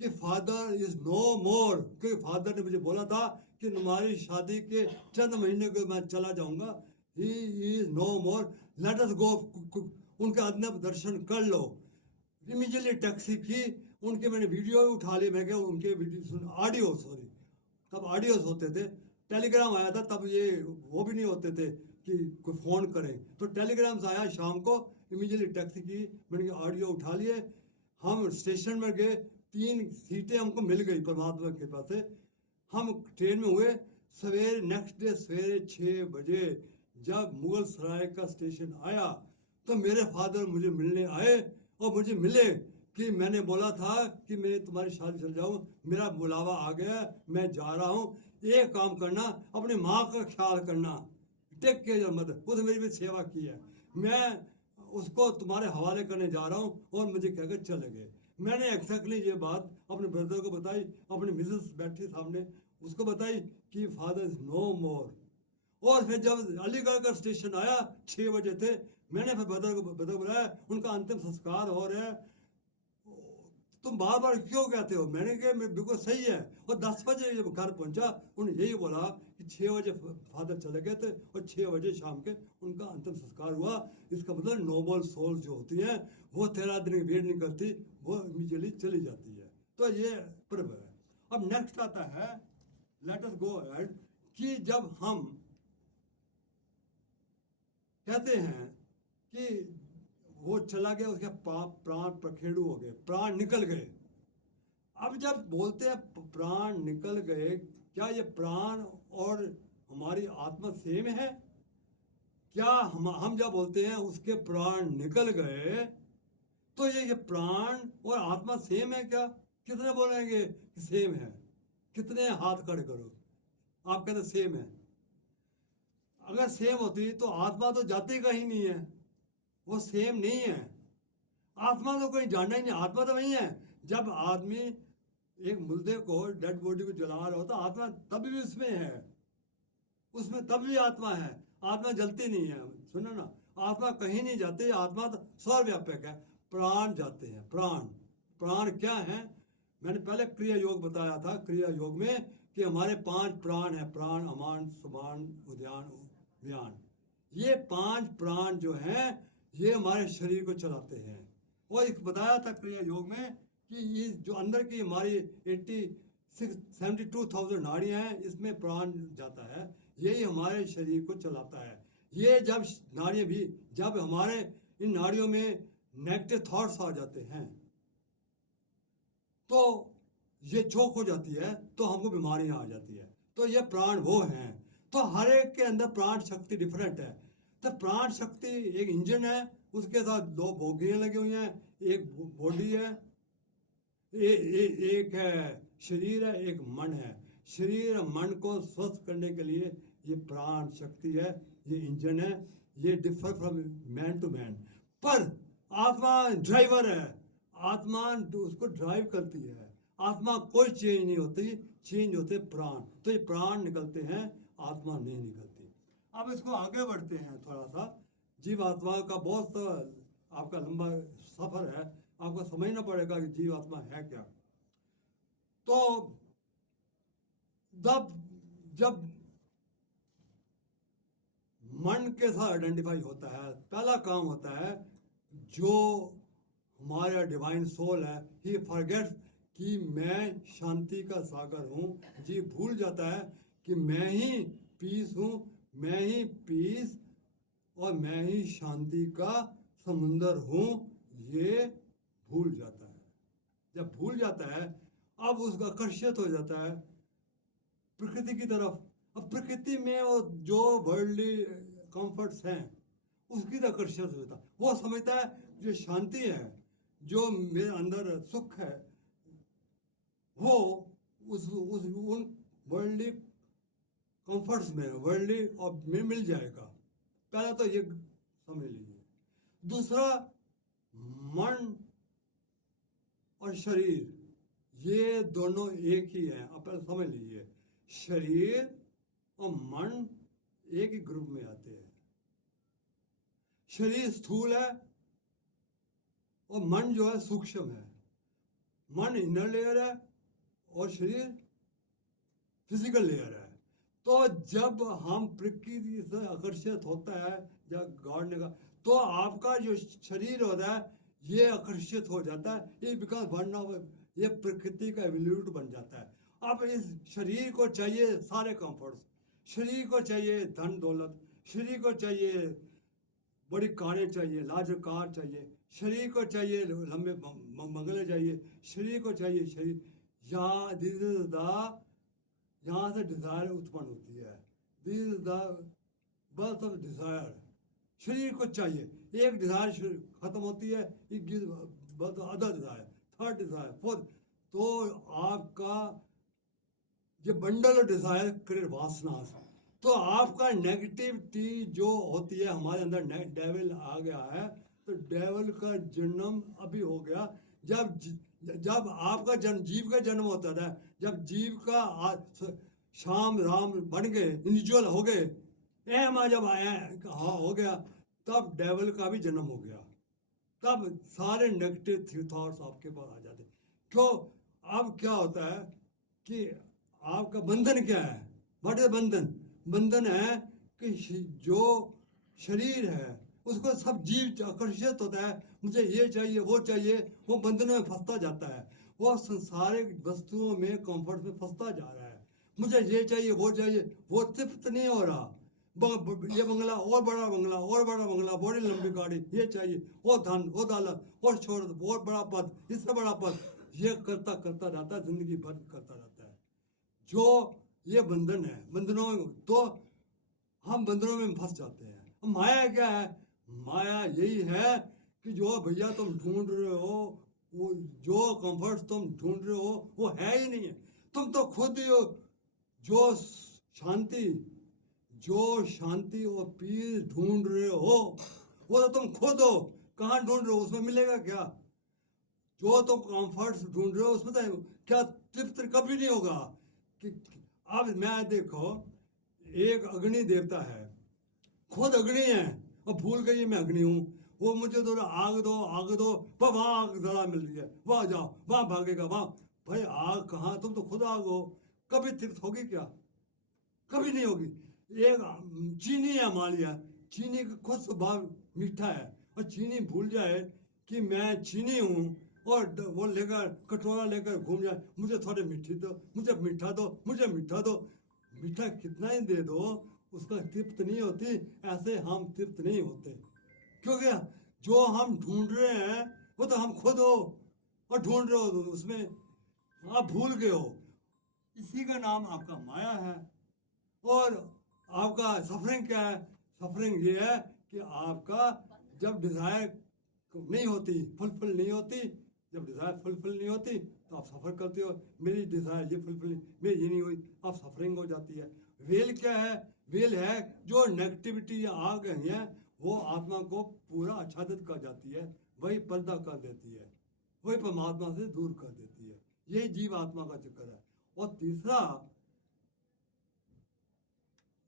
कि फादर इज नो मोर, क्योंकि फादर ने मुझे बोला था कि तुम्हारी शादी के चंद महीने को मैं चला जाऊंगा, he is no more, let us go, उनके अदनब दर्शन कर लो। इमीडिएटली टैक्सी की, उनके मैंने वीडियो भी उठा लिए, मैं क्या उनके वीडियो ऑडियो, सॉरी तब ऑडियोज होते थे, टेलीग्राम आया था तब, ये वो भी नहीं होते थे कि कोई फ़ोन करें, तो टेलीग्राम से आया शाम को, इमीडिएटली टैक्सी की, मैंने ऑडियो उठा लिए, हम स्टेशन में गए, 3 सीटें हमको मिल गई परमात्मा के कृपा से। हम ट्रेन में हुए, सवेरे नेक्स्ट डे सवेरे 6 बजे जब मुगल सराय का स्टेशन आया तो मेरे फादर मुझे मिलने आए और मुझे मिले कि मैंने बोला था कि मैं तुम्हारी शादी चल जाऊं, मेरा बुलावा आ गया, मैं जा रहा हूं, एक काम करना, अपनी माँ का ख्याल करना, टेक केयर योर मदर, उसने मेरी भी सेवा की है, मैं उसको तुम्हारे हवाले करने जा रहा हूँ, और मुझे कहकर चले गए। मैंने एक्जैक्टली ये बात अपने ब्रदर को बताई, अपनी मिसेस बैठी सामने, उसको बताई कि फादर इज नो मोर। और फिर जब अलीगढ़ का स्टेशन आया, 6 बजे थे, मैंने फिर ब्रदर को बुलाया, उनका अंतिम संस्कार हो रहा है, तुम बार बार क्यों कहते हो? मैंने कहा मैं बिल्कुल सही है। और 10 बजे जब घर पहुंचा, उन्होंने यही बोला कि 6 बजे फादर चले गए थे और 6 बजे शाम के उनका अंतिम संस्कार हुआ। इसका मतलब नोबल सोल जो होती है वो 13 दिन की वेट नहीं करती, वो इमीडिएटली चली जाती है। तो ये पर्व है। अब नेक्स्ट आता है, लेट अस गो अहेड, कि जब हम कहते हैं कि वो चला गया, उसके प्राण प्रखेड़ू हो गए, प्राण निकल गए। अब जब बोलते हैं प्राण निकल गए, क्या ये प्राण और हमारी आत्मा सेम है? क्या हम जब बोलते हैं उसके प्राण निकल गए, तो ये प्राण और आत्मा सेम है क्या? कितने बोलेंगे कि सेम है? कितने हाथ खड़े करो, आप कहते सेम है। अगर सेम होती तो आत्मा तो जाती कहीं नहीं है, वो सेम नहीं है। आत्मा तो कोई जानना ही नहीं, आत्मा तो वही है। जब आदमी एक मुर्दे को, डेड बॉडी को जला रहा होता, आत्मा तब भी उसमें है, उसमें तब भी आत्मा है, आत्मा जलती नहीं है। सुनो ना, आत्मा कहीं नहीं जाती, आत्मा तो सर्वव्यापक है। प्राण जाते हैं, प्राण, प्राण क्या है? मैंने पहले क्रिया योग बताया था, क्रिया योग में कि हमारे 5 प्राण है, प्राण, अमान, समान, उद्यान, व्यान। ये 5 प्राण जो हैं ये हमारे शरीर को चलाते हैं। और एक बताया था क्रिया योग में कि ये जो अंदर की हमारी 72,000 नाड़ियां हैं, इसमें प्राण जाता है, यही हमारे शरीर को चलाता है। ये जब नाड़ियां भी, जब हमारे इन नाड़ियों में नेगेटिव थॉट्स आ जाते हैं तो ये चोक हो जाती है, तो हमको बीमारियां आ जाती है। तो ये प्राण वो हैं। तो हर एक के अंदर प्राण शक्ति डिफरेंट है। तो प्राण शक्ति एक इंजन है, उसके साथ 2 बोगियां लगी हुई हैं, एक बॉडी है, एक है शरीर है, एक मन है। शरीर मन को स्वस्थ करने के लिए ये प्राण शक्ति है, ये इंजन है, ये differ from man to man. पर आत्मा ड्राइवर है, आत्मा उसको ड्राइव करती है। आत्मा कोई चेंज नहीं होती, चेंज होते प्राण। तो ये प्राण निकलते हैं, आत्मा नहीं निकलती। अब इसको आगे बढ़ते हैं थोड़ा सा। जीव आत्मा का बहुत आपका लंबा सफर है, आपको समझना पड़ेगा कि जीव आत्मा है क्या। तो जब मन के साथ आइडेंटिफाई होता है, पहला काम होता है, जो हमारा डिवाइन सोल है, ही फॉरगेट्स कि मैं शांति का सागर हूँ। जी भूल जाता है कि मैं ही पीस हूँ, मैं ही पीस और मैं ही शांति का समुंदर हूँ, ये भूल जाता है। जब भूल जाता है, अब उसका आकर्षित हो जाता है प्रकृति की तरफ। अब प्रकृति में वो जो वर्ल्डली कंफर्ट्स हैं उसकी तरफ आकर्षित हो जाता है। वो समझता है जो शांति है, जो मेरे अंदर सुख है, वो उन वर्ल्डली कंफर्ट्स में वर्ल्डली और में मिल जाएगा। पहला तो ये समझ लीजिए। दूसरा, मन और शरीर ये दोनों एक ही है। आप पहले समझ लीजिए, शरीर और मन एक ही ग्रुप में आते हैं। शरीर स्थूल है और मन जो है सूक्ष्म है। मन इनर लेयर है और शरीर फिजिकल लेयर है। तो जब हम प्रकृति से आकर्षित होता है, जब गॉड ने कहा, तो आपका जो शरीर होता है ये आकर्षित हो जाता है, ये बिकॉज वन ऑफ, ये प्रकृति का एवोल्यूट बन जाता है। अब इस शरीर को चाहिए सारे कंफर्ट्स, शरीर को चाहिए धन दौलत, शरीर को चाहिए बड़ी कारें चाहिए, लार्जर कार चाहिए, शरीर को चाहिए लंबे बंगले चाहिए, शरीर को चाहिए शरीर। यहाँ दिस इज द, यहाँ से डिजायर उत्पन्न होती है। This is the birth of desire. शरीर को चाहिए, एक डिजायर खत्म होती है, it gives birth other desire, third desire, fourth. तो आपका ये बंडल ऑफ डिजायर क्रिएट वासना। तो आपका नेगेटिविटी जो होती है हमारे अंदर, डेविल आ गया है, तो डेविल का जन्म अभी हो गया। जब आपका जन्म, जीव का जन्म होता था, जब जीव का शाम राम बन गए, इंडिविजुअल हो गए, एम जब आया हो गया, तब डेविल का भी जन्म हो गया। तब सारे नेगेटिव थॉट्स आपके पास आ जाते। क्यों? अब क्या होता है कि आपका बंधन क्या है? व्हाट इज बंधन? बंधन है कि जो शरीर है उसको सब जीव आकर्षित होता है, मुझे ये चाहिए वो चाहिए, वो बंधन में फंसता जाता है, वो संसारिक वस्तुओं में कंफर्ट में फंसता जा रहा है। मुझे ये चाहिए वो चाहिए, वो तृप्त नहीं हो रहा। ये बंगला और बड़ा बंगला और बड़ा बंगला, बड़ी लंबी गाड़ी, ये चाहिए, वो धन, वो दौलत, और छोड़, और बड़ा पद, इससे बड़ा पद, ये करता करता रहता है, जिंदगी भर करता रहता है। जो ये बंधन है, बंधनों में, तो हम बंधनों में फंस जाते हैं। माया क्या है? माया यही है कि जो भैया तुम ढूंढ रहे हो, वो जो कंफर्ट तुम ढूंढ रहे हो वो है ही नहीं है। तुम तो खुद ही हो। जो शांति, जो शांति और पीस ढूंढ रहे हो वो तो तुम खुद हो। कहाँ ढूंढ रहे हो? उसमें मिलेगा क्या? जो तुम कंफर्ट्स ढूंढ रहे हो उसमें तो क्या तृप्त कभी नहीं होगा। कि अब मैं देखो, एक अग्नि देवता है, खुद अग्नि है और भूल गई मैं अग्नि हूं। वो मुझे तो आग दो आग दो, वहां आग जला मिल रही है, वहां जाओ, वहां भागेगा, वहां। भाई आग कहाँ? तुम तो खुद आग हो। कभी तृप्त होगी क्या? कभी नहीं होगी। एक चीनी है, मान लिया, चीनी का खुद स्वभाव मीठा है, और चीनी भूल जाए कि मैं चीनी हूँ, और वो लेकर कटोरा लेकर घूम जाए, मुझे थोड़े मीठी दो, मुझे मीठा दो, मुझे मीठा दो। मीठा कितना ही दे दो, उसका तृप्त नहीं होती। ऐसे हम तृप्त नहीं होते, क्योंकि जो हम ढूंढ रहे हैं वो तो हम खुद हो, और ढूंढ रहे हो उसमें आप भूल गए हो। इसी का नाम आपका माया है। और आपका सफरिंग क्या है? सफरिंग ये है कि आपका जब डिजायर नहीं होती, फुलफिल नहीं होती, जब डिजायर फुलफिल नहीं होती तो आप सफर करते हो। मेरी डिजायर ये फुलफिल, मेरी ये नहीं हुई, आप सफरिंग हो जाती है। वेल क्या है? वेल है जो नेगेटिविटी आ गई है वो आत्मा को पूरा आच्छादित कर जाती है, वही पर्दा कर देती है, वही परमात्मा से दूर कर देती है। यही जीव आत्मा का चक्कर है। और तीसरा,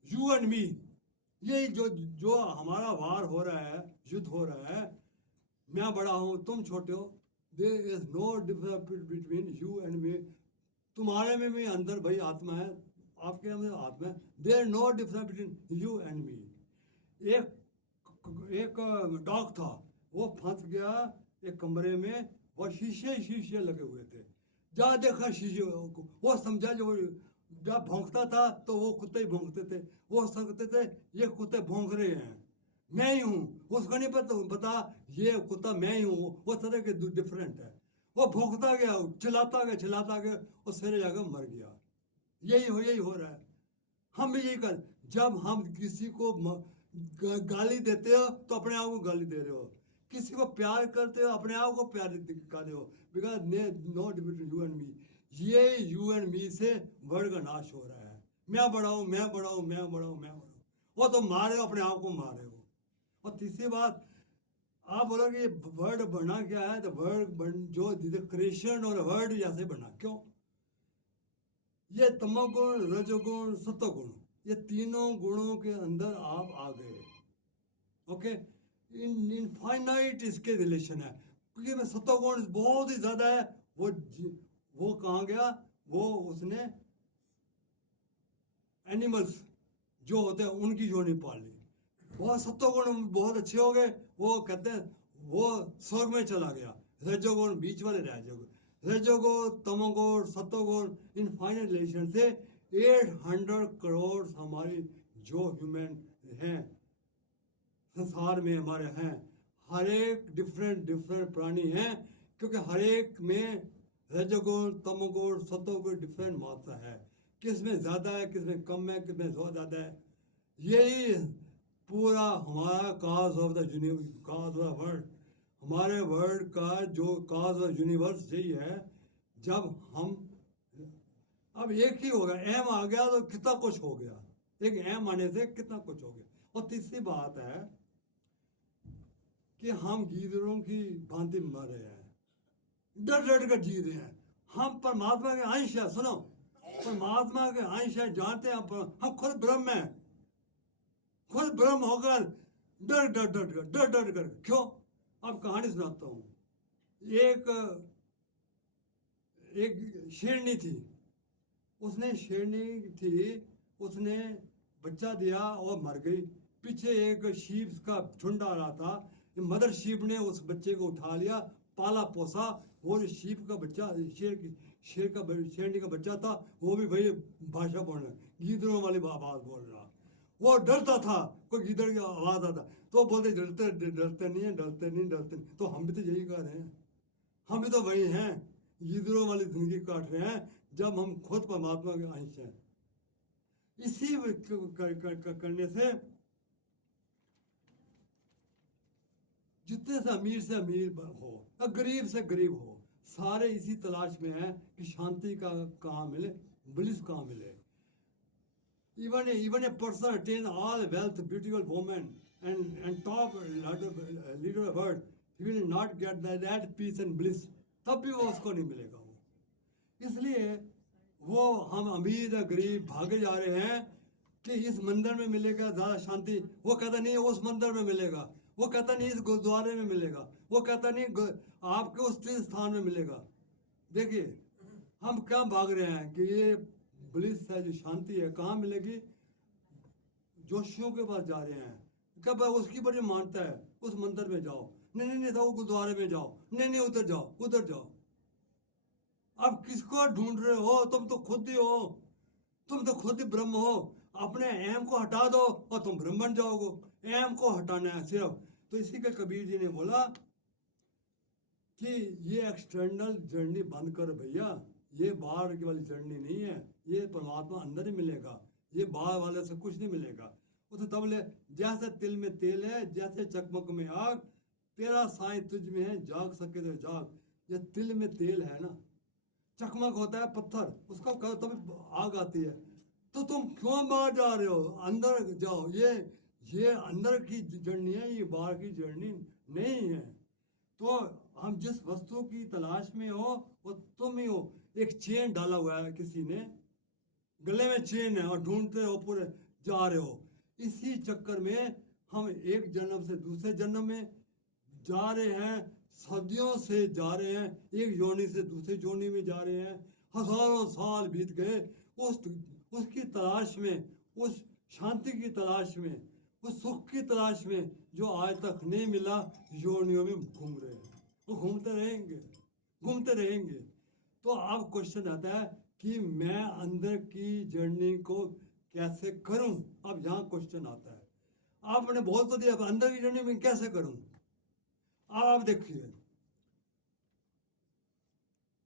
यू एंड मी, ये जो जो हमारा वार हो रहा है, युद्ध हो रहा है, मैं बड़ा हूं तुम छोटे हो, there is no difference between you and me. तुम्हारे में भी अंदर भाई आत्मा है, आपके अंदर आत्मा है, there no difference between you and me. एक डॉग था, वो फंस गया एक कमरे में, वो शीशे शीशे लगे हुए थे। जहाँ देखा शीशे, वो समझा जो जब भौंकता था तो वो कुत्ते ही भौंकते थे, वो समझते थे ये कुत्ते भौंक रहे हैं, मैं ही हूँ। उसको नहीं पता ये कुत्ता मैं ही हूँ, वो तरह के डिफरेंट है। वो भौंकता गया, चिल्लाता गया, और सिरे जाकर मर गया। यही हो रहा है। हम भी यही कर, जब हम किसी को गाली देते हो तो अपने आप को गाली दे रहे हो, किसी को प्यार करते हो अपने आप को प्यार दिखा रहे हो, because no difference you and me. ये यू एंड मी से वर्ल्ड का नाश हो रहा है। मैं बड़ा हूं, मैं बड़ा हूं, मैं बड़ा हूं, मैं बड़ा हूं। वो तो मारे हो, अपने आप को मारे हो। और तीसरी बात, आप बोलोगे वर्ड बना क्या है, तो वर्ड बन जो क्रिएशन और वर्ड जैसे बना, क्यों? ये तमोगुण, रजोगुण, सत्वगुण, ये तीनों गुणों के अंदर आप आ गए। ओके, इनफाइनाइट इसके रिलेशन है, क्योंकि में सत्वगुण बहुत ही ज्यादा है। वो कहाँ गया? वो उसने एनिमल्स जो होते हैं उनकी योनि पाल ली। बहुत सत्वगुण बहुत अच्छे हो गए, वो कहते हैं वो स्वर्ग में चला गया। रजोगुण बीच वाले रजोगुण, तमोगुण, सत्वगुण, इन फाइनल रिलेशन से 800 करोड़ हमारी जो ह्यूमन हैं संसार में हमारे हैं, हर एक डिफरेंट डिफरेंट प्राणी हैं, क्योंकि हर एक में रजोगुण, तमोगुण, सत्वगुण डिफरेंट मात्रा है। किस में ज्यादा है, किस में कम है, किस में ज्यादा है। यही पूरा हमारा cause of the cause of the world, हमारे वर्ल्ड का जो काज ऑफ यूनिवर्स यही है। जब हम अब एक ही हो गया, एम आ गया तो कितना कुछ हो गया, एक एम आने से कितना कुछ हो गया। और तीसरी बात है कि हम गीदड़ों की भांति मर रहे हैं, डर डर कर जी रहे हैं। हम परमात्मा के अंश है, सुनो, परमात्मा के अंश है, जानते हैं हम खुद ब्रह्म हैं, खुद ब्रह्म होकर डर डर डर डर डर डर कर, क्यों? अब कहानी सुनाता हूँ। एक एक शेरनी थी, उसने बच्चा दिया और मर गई। पीछे एक शीप का झुंड आ रहा था, मदर शीप ने उस बच्चे को उठा लिया, पाला पोसा। वो जो शीप का बच्चा, शेरनी का बच्चा था, वो भी वही भाषा बोल रहा, गीदड़ों वाली आवाज बोल रहा। वो डरता था, कोई गीदड़ की आवाज आता तो बोलते डरते डरते नहीं है, डरते नहीं, डरते नहीं। तो हम भी तो यही कर रहे हैं, हम भी तो वही हैं, गीदड़ों वाली जिंदगी काट रहे हैं, जब हम खुद परमात्मा के अंश हैं। इसी करने से जितने से अमीर हो और गरीब से गरीब हो, सारे इसी तलाश में हैं कि शांति का कहाँ मिले, ब्लिस कहाँ मिले। Even a person attain all wealth, beautiful woman, and top leader of the world, he will not get that peace and bliss. तब भी वो उसको नहीं मिलेगा। वो इसलिए वो हम अमीर या गरीब भागे जा रहे हैं कि इस मंदिर में मिलेगा ज्यादा शांति, वो कहता नहीं उस मंदिर में मिलेगा, वो कहता नहीं इस गुरुद्वारे में मिलेगा, वो कहता नहीं आपके उस तीर्थ स्थान में मिलेगा। देखिए हम क्या भाग रहे हैं कि ये ब्लिस है, जो शांति है, कहाँ मिलेगी? जोशियों के पास जा रहे हैं, कब उसकी बड़ी मानता है, उस मंदिर में जाओ, नहीं नहीं नहीं, वो गुरुद्वारे में जाओ, नहीं नहीं उधर जाओ, उधर जाओ। अब किसको ढूंढ रहे हो? तुम तो खुद ही हो, तुम तो खुद ही ब्रह्म हो। अपने एम को हटा दो और तुम ब्रह्म बन जाओगे। एम को हटाना है सिर्फ। तो इसी के कबीर जी ने बोला कि ये एक्सटर्नल जर्नी बंद कर भैया, ये बाहर की वाली जर्नी नहीं है, ये परमात्मा अंदर ही मिलेगा, ये बाहर वाले से कुछ नहीं मिलेगा। उसे तब ले, जैसे तिल में तेल है, जैसे चकमक में आग, तेरा साई तुझ में है, जाग सके तो जाग। ये तिल में तेल है ना, चकमक होता है पत्थर, उसको तभी आग आती है। तो तुम क्यों बाहर जा रहे हो? अंदर जाओ। ये अंदर की जर्नी है, ये बाहर की जर्नी नहीं है। तो हम जिस वस्तु की तलाश में हो वो तुम ही हो। एक चेन डाला हुआ है किसी ने, गले में चेन है और ढूंढते हो, पूरे जा रहे हो। इसी चक्कर में हम एक जन्म से दूसरे जन्म में जा रहे हैं, सदियों से जा रहे हैं, एक योनि से दूसरी योनि में जा रहे हैं। हजारों साल बीत गए उसकी तलाश में, उस शांति की तलाश में, उस सुख की तलाश में, जो आज तक नहीं मिला। योनियों में घूम रहे हैं, वो घूमते रहेंगे, घूमते रहेंगे। तो अब क्वेश्चन आता है कि मैं अंदर की जर्नी को कैसे करूं? अब यहाँ क्वेश्चन आता है। आपने बोल तो दिया, अंदर की जर्नी में कैसे करूं? अब आप देखिए,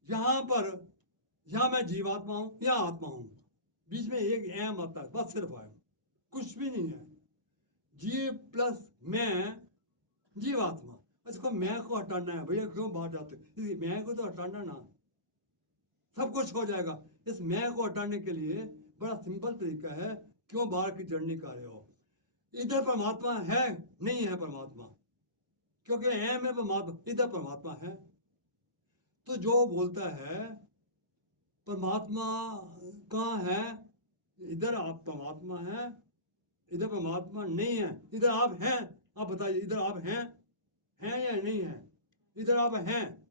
यहां मैं जीवात्मा हूं या आत्मा हूं, बीच में एक एम आता है, बस सिर्फ है, कुछ भी नहीं है। जीव प्लस मैं, जीवात्मा। इसको मैं को हटाना है भैया, क्यों बाहर जाते? इस मैं को तो हटाना ना, सब कुछ हो जाएगा। इस मैं को हटाने के लिए बड़ा सिंपल तरीका है, क्यों बाहर की जर्नी कर रहे हो? इधर परमात्मा है नहीं है परमात्मा, क्योंकि एम है परमात्मा, इधर परमात्मा है। तो जो बोलता है परमात्मा कहाँ है, इधर आप परमात्मा है, इधर परमात्मा नहीं है, इधर आप हैं, आप बताइए इधर आप हैं या नहीं हैं? इधर आप हैं,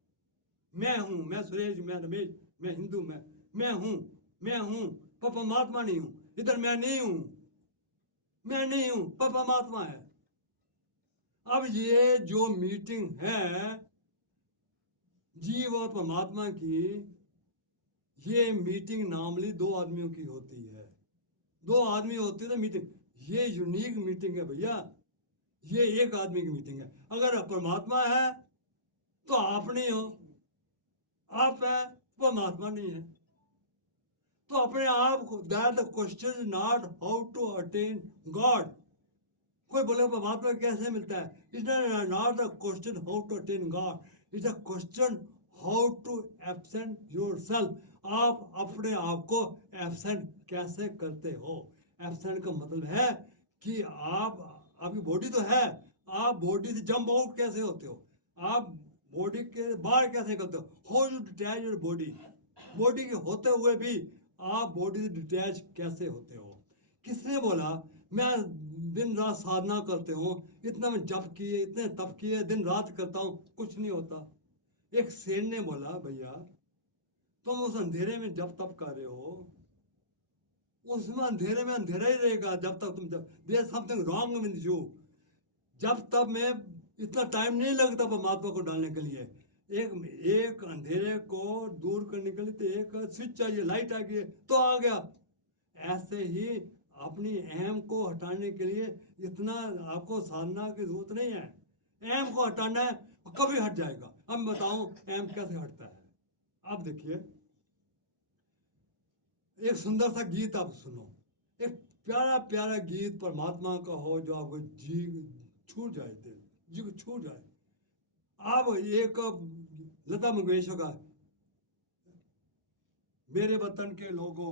मैं हूं, मैं सुरेश, मैं रमेश, मैं हिंदू, मैं हूं, पर परमात्मा नहीं हूं। इधर मैं नहीं हूं, पर परमात्मा है। अब ये जो मीटिंग है जीव और परमात्मा की, ये मीटिंग नॉर्मली दो आदमियों की होती है। दो आदमी होते तो मीटिंग, ये यूनिक मीटिंग है भैया, ये एक आदमी की मीटिंग है। अगर परमात्मा है तो आप नहीं हो, आप है परमात्मा नहीं है। तो अपने आप को, that the question is not how to attain God. कोई बोले परमात्मा कैसे मिलता है, it's not the question how to attain God, it's a question how to absent yourself. आप अपने आप को एब्सेंट कैसे करते हो? एब्सेंट का मतलब है कि आप, आपकी बॉडी तो है, आप बॉडी से जंप आउट कैसे होते हो, आप बॉडी के बाहर कैसे निकलते हो, how you detach your body, body के होते हुए भी आप बॉडी से डिटैच कैसे होते हो? किसने बोला मैं दिन रात साधना करते हूँ, इतना मैं जप किए, इतने तप किए, दिन रात करता हूँ, कुछ नहीं होता? एक सेठ ने बोला भैया तुम उस अंधेरे में जब तप कर रहे हो, उसमें अंधेरे में अंधेरा ही रहेगा जब तक तुम, जब there something wrong with you. जब तब में इतना टाइम नहीं लगता परमात्मा को डालने के लिए। एक अंधेरे को दूर करने के लिए तो एक स्विच चाहिए, लाइट आ गई तो आ गया। ऐसे ही अपनी अहम को हटाने के लिए इतना आपको साधना की जरूरत नहीं है। अहम को हटाना है, कभी हट जाएगा। अब मैं बताऊं अहम कैसे हटता है। आप देखिए, एक सुंदर सा गीत आप सुनो, एक प्यारा प्यारा गीत परमात्मा का हो जो आपको जी छू जाए, दिल जी को छू जाए। आप एक लता मंगेशकर का मेरे वतन के लोगों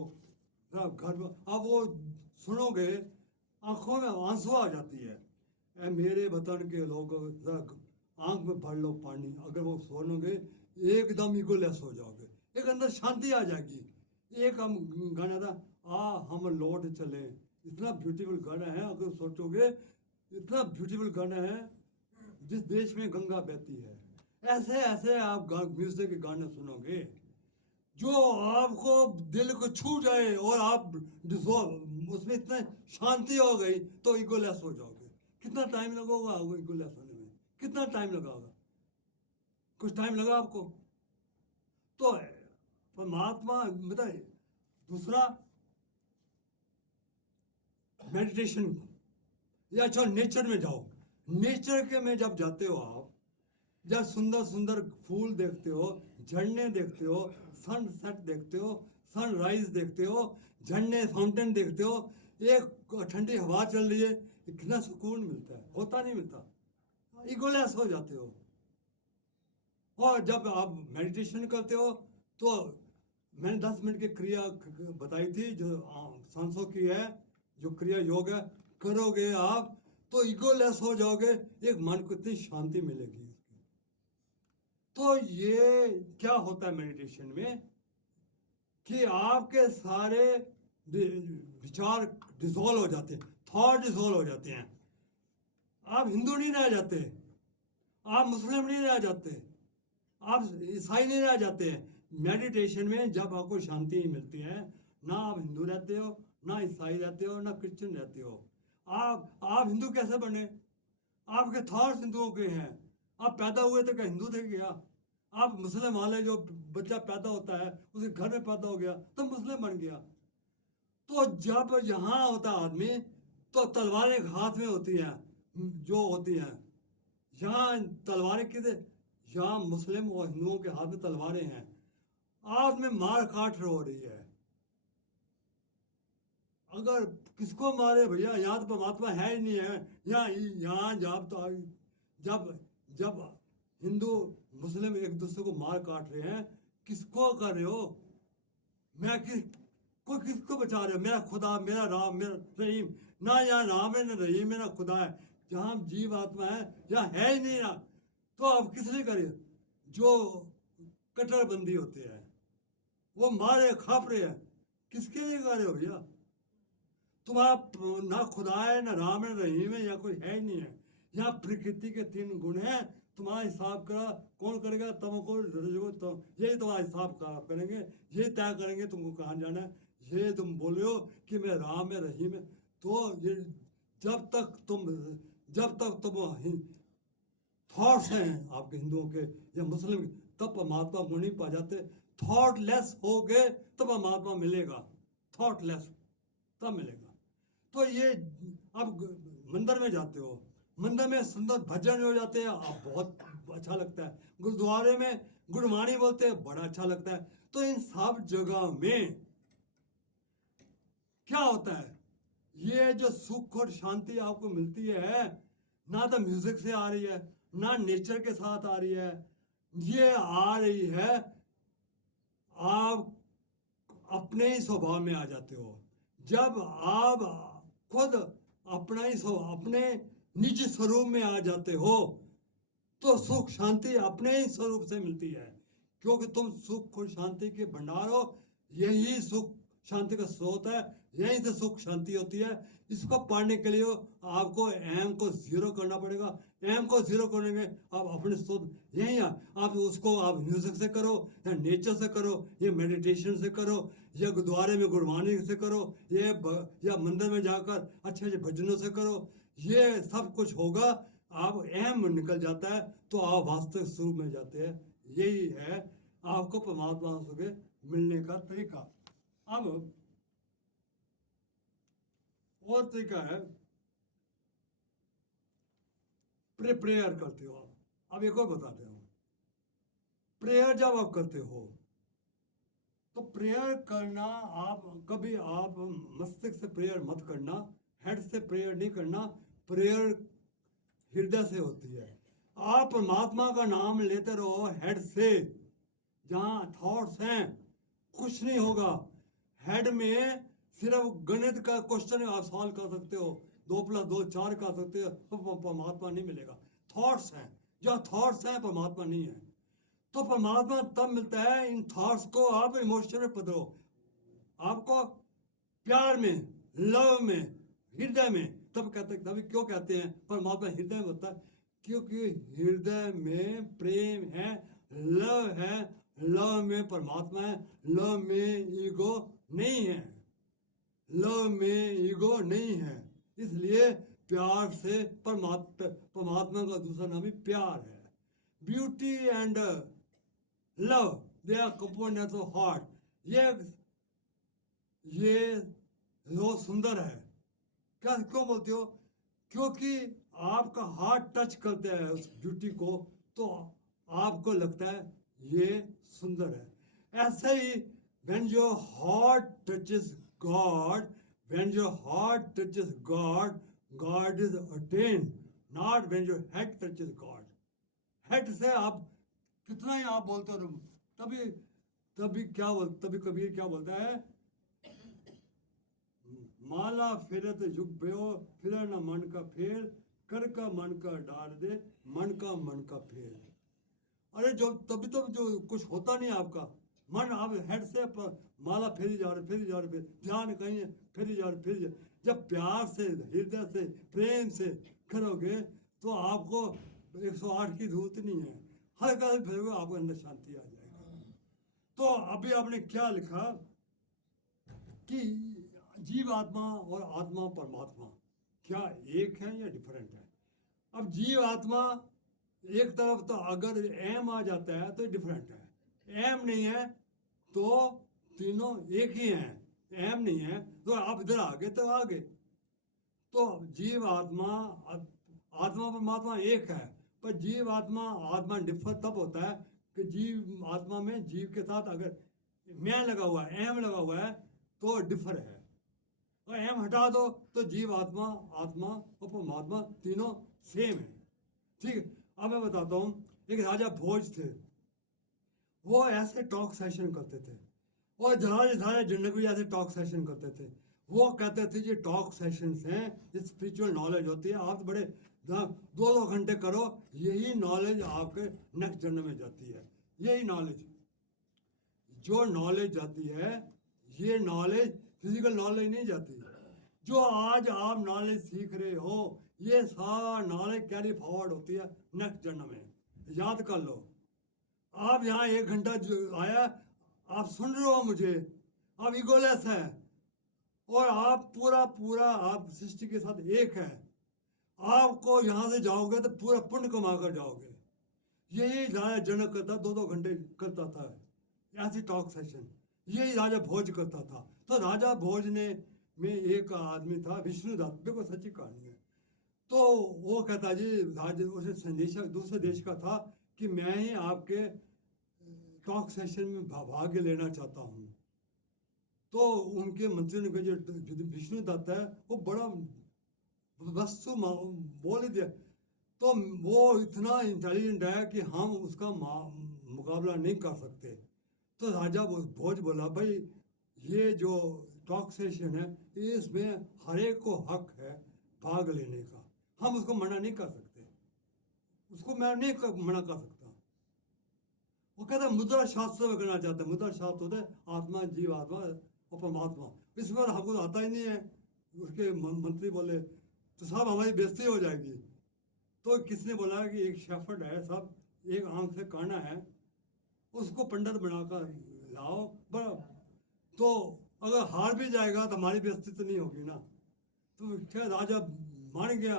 घर में, अब वो सुनोगे आंखों में आंसू आ जाती है। ए मेरे वतन के लोगों, आंख में भर लो पानी। अगर वो सुनोगे एकदम इगोलेस हो जाओगे, एक अंदर शांति आ जाएगी। एक हम गाना था, हम लौट चले, इतना ब्यूटीफुल गाना है। अगर सोचोगे इतना ब्यूटीफुल गाना है, जिस देश में गंगा बहती है। ऐसे ऐसे आप म्यूजिक के गाने सुनोगे जो आपको दिल को छू जाए और आप उसमें इतना शांति हो गई तो इगोलेस हो जाओगे। कितना टाइम लगेगा आपको इगोलेस होने में? कितना टाइम लगा होगा? कुछ टाइम लगा आपको? तो परमात्मा बताए। दूसरा मेडिटेशन, या चलो नेचर में जाओ। नेचर के में जब जाते हो आप, जब सुंदर सुंदर फूल देखते हो, झरने देखते हो, सनसेट देखते हो, सनराइज देखते हो, झरने फाउंटेन देखते हो, एक ठंडी हवा चल रही है, कितना सुकून मिलता है? होता नहीं मिलता? इगोलेस हो जाते हो। और जब आप मेडिटेशन करते हो तो मैंने 10 मिनट की क्रिया बताई थी जो सांसों की है, जो क्रिया योग है, करोगे आप तो इगोलेस हो जाओगे, एक मन को इतनी शांति मिलेगी। तो ये क्या होता है मेडिटेशन में कि आपके सारे विचार डिसॉल्व हो जाते हैं, थॉट डिसॉल्व हो जाते हैं। आप हिंदू नहीं रह जाते, आप मुस्लिम नहीं रह जाते, आप ईसाई नहीं रह जाते हैं। मेडिटेशन में जब आपको शांति मिलती है, ना आप हिंदू रहते हो, ना ईसाई रहते हो, ना क्रिश्चियन रहते हो। आप हिंदू कैसे बने? आपके थॉट्स हिंदुओं के हैं। आप पैदा हुए तो क्या हिंदू थे क्या? आप मुस्लिम वाले, जो बच्चा पैदा होता है उसके घर में पैदा हो गया तो मुस्लिम बन गया। तो जब यहाँ होता आदमी तो तलवारें हाथ में होती हैं, जो होती हैं यहाँ तलवारें किसे, यहाँ मुस्लिम और हिंदुओं के हाथ में तलवारें हैं, आज में मार काट हो रही है। अगर किसको मारे भैया, यहाँ तो परमात्मा है ही नहीं है। यहाँ जब तो जब जब हिंदू मुस्लिम एक दूसरे को मार काट रहे हैं, किसको कर रहे हो? मैं कोई किसको बचा रहे हो? मेरा खुदा, मेरा राम, मेरा रहीम। ना यहाँ राम है ना रहीम है ना खुदा है। जहाँ जीव आत्मा है यहाँ है ही नहीं ना। तो आप किस लिए करिए? जो कट्टरबंदी होती है, वो मारे खाप रहे हैं, किसके लिए कर रहे हो भैया? तुम्हारा ना खुदा है ना राम है ना रहीम है, या कोई है ही नहीं है। यहाँ प्रकृति के 3 गुण हैं। तुम्हारा हिसाब करा कौन करेगा? तुमको तो यही तुम्हारा हिसाब करेंगे, यही तय करेंगे तुमको कहाँ जाना है। ये तुम बोल रहे हो कि मैं राम है रहीम है, तो ये जब तक तुम थॉट्स हैं आपके हिंदुओं के या मुस्लिम के, तब परमात्मा को नहीं पा जाते। थॉटलेस हो गए तब परमात्मा मिलेगा, थॉटलेस तब मिलेगा। तो ये आप मंदिर में जाते हो, मंदिर में सुंदर भजन हो जाते हैं, आप बहुत अच्छा लगता है। गुरुद्वारे में गुरबाणी बोलते हैं, बड़ा अच्छा लगता है। तो इन सब जगह में क्या होता है? ये जो सुख और शांति आपको मिलती है, ना तो म्यूजिक से आ रही है, ना नेचर के साथ आ रही है, ये आ रही है आप अपने ही स्वभाव में आ जाते हो। जब आप खुद अपने निजी स्वरूप में आ जाते हो, तो सुख शांति अपने ही स्वरूप से मिलती है। क्योंकि तुम सुख और शांति के भंडार हो। यही सुख शांति का स्रोत है, यहीं से सुख शांति होती है। इसको पाने के लिए आपको एम को 0 करना पड़ेगा। एम को 0 करेंगे आप अपने शुद्ध यही है। आप उसको आप म्यूजिक से करो या नेचर से करो या मेडिटेशन से करो या गुरुद्वारे में गुरबानी से करो या मंदिर में जाकर अच्छे अच्छे भजनों से करो। ये सब कुछ होगा, आप एम निकल जाता है तो आप वास्तविक स्वरूप में जाते हैं। यही है आपको परमात्मा से मिलने का तरीका। अब और तरीका है, प्रेयर करते हो आप। अब एक और बताते हो, प्रेयर जब आप करते हो तो प्रेयर करना, आप कभी आप मस्तिष्क से प्रेयर मत करना, हेड से प्रेयर नहीं करना। प्रेयर हृदय से होती है। आप परमात्मा का नाम लेते रहो हेड से, जहां थॉट्स हैं कुछ नहीं होगा। हेड में सिर्फ गणित का क्वेश्चन आप सॉल्व कर सकते हो, 2+2 4 कर सकते हो, तो परमात्मा नहीं मिलेगा। थॉट्स हैं, जो थॉट्स हैं परमात्मा नहीं है। तो परमात्मा तब मिलता है इन थॉट्स को आप इमोशन में बदलो। आपको प्यार में, लव में, हृदय में, तब कहते, तभी क्यों कहते हैं परमात्मा हृदय में होता है? क्योंकि हृदय में प्रेम है, लव है। लव में परमात्मा है, लव में ईगो नहीं है, लव में ईगो नहीं है। इसलिए प्यार से परमात्मा का दूसरा नाम ही प्यार है। Beauty and love, they are components of heart. ये बहुत सुंदर है। क्या क्यों बोलते हो? क्योंकि आपका हार्ट टच करते हैं उस ब्यूटी को, तो आपको लगता है ये सुंदर है। ऐसे ही when your heart touches God, when your heart touches God, God is attained, not when your head touches God. Head से आप कितना ही आप बोलते हो, तभी तभी कबीर क्या बोलता है? माला फिरत युग भयो, फिर न मन का फेर, कर का मन का डाल दे, मन का फेर। अरे जो तभी तो जो कुछ होता नहीं आपका मन, आप हेड से माला फेरी जा रहे, ध्यान कहीं है, फेरी जा रहे। जब प्यार से, हृदय से, प्रेम से करोगे तो आपको 108 की जरूरत नहीं है। हल्का से फेरोगे, आपको अंदर शांति आ जाएगी। तो अभी आपने क्या लिखा कि जीव आत्मा और आत्मा परमात्मा क्या एक है या डिफरेंट है? अब जीव आत्मा एक तरफ तो अगर एम आ जाता है तो डिफरेंट है, एम नहीं है तो तीनों एक ही हैं। एम नहीं है तो आप इधर आगे तो आगे। तो जीव आत्मा आत्मा परमात्मा एक है, पर जीव आत्मा डिफर तब होता है कि जीव आत्मा में जीव के साथ अगर मैं लगा हुआ है, एम लगा हुआ है, तो डिफर है। और एम हटा दो तो जीव आत्मा और परमात्मा तीनों सेम है। ठीक है। अब मैं बताता हूँ, एक राजा भोज थे, वो ऐसे टॉक सेशन करते थे। और जहाँ सारे जनक भी ऐसे टॉक सेशन करते थे। वो कहते थे ये टॉक सेशंस हैं, ये स्पिरिचुअल नॉलेज होती है, आप तो बड़े 2-2 घंटे करो, यही नॉलेज आपके नेक्स्ट जन्म में जाती है। यही नॉलेज, जो नॉलेज जाती है, ये नॉलेज फिजिकल नॉलेज नहीं जाती। जो आज आप नॉलेज सीख रहे हो, ये सारा नॉलेज कैरी फॉरवर्ड होती है नेक्स्ट जन्म में। याद कर लो, आप यहाँ 1 घंटा जो आया, आप सुन रहे हो मुझे, आप इगोलेस है, और आप पूरा पूरा आप सृष्टि के साथ एक है। आपको यहाँ से जाओगे तो पूरा पुण्य कमा कर जाओगे। यही राजा जनक करता, 2-2 घंटे करता था ऐसी टॉक सेशन। यही राजा भोज करता था। तो राजा भोज ने में एक आदमी था विष्णुदत्त, देखो सच्ची कहानी है। तो वो कहता जी, राजा उसे संदेश दूसरे देश का था कि मैं ही आपके टॉक सेशन में भाग लेना चाहता हूँ। तो उनके मंत्री ने कहा जो विष्णुदत्त है वो बड़ा वस्तु बोल दिया, तो वो इतना इंटेलिजेंट है कि हम उसका मुकाबला नहीं कर सकते। तो राजा भोज बोला, भाई ये जो टॉक सेशन है, इसमें हर एक को हक है भाग लेने का, हम उसको मना नहीं कर सकते, उसको मैं नहीं मना कर सकता। वो कहता है मुद्रा शास्त्र में करना चाहता है। मुद्रा शास्त्र होता है आत्मा, जीव आत्मा और परमात्मा। इस बार हमको आता ही नहीं है। उसके मंत्री बोले तो साहब हमारी बेइज्जती हो जाएगी। तो किसने बोला कि एक शेफर्ड है साहब, एक आंख से काना है, उसको पंडित बनाकर लाओ बड़ा, तो अगर हार भी जाएगा तो हमारी बेइज्जती तो नहीं होगी ना। तो क्या राजा मान गया।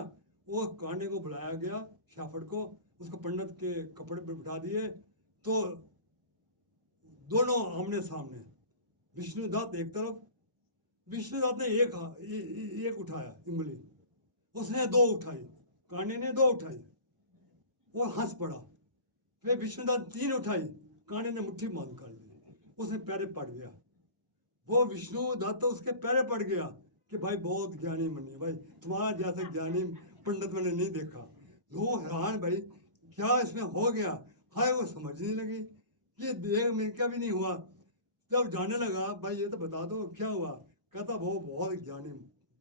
वो काने को बुलाया गया, शेफर्ड को, उसको पंडित के कपड़े पर बिठा दिए। तो दोनों आमने सामने, विष्णुदत्त एक तरफ, विष्णुदत्त ने एक उठाया उंगली, उसने 2 उठाई, काने ने 2 उठाई, वो हंस पड़ा। फिर विष्णुदत्त 3 उठाई, काने ने मुट्ठी बंद कर ली, उसने पैरे पड़ गया। वो विष्णुदत्त उसके पैरे पड़ गया कि भाई बहुत ज्ञानी मनी, भाई तुम्हारा जैसा ज्ञानी पंडित मैंने नहीं देखा। वो हैरान, भाई क्या इसमें हो गया। हाय वो समझने लगी कि देख में क्या भी नहीं हुआ। जब जाने लगा, भाई ये तो बता दो क्या हुआ। कहता वो बहुत ज्ञानी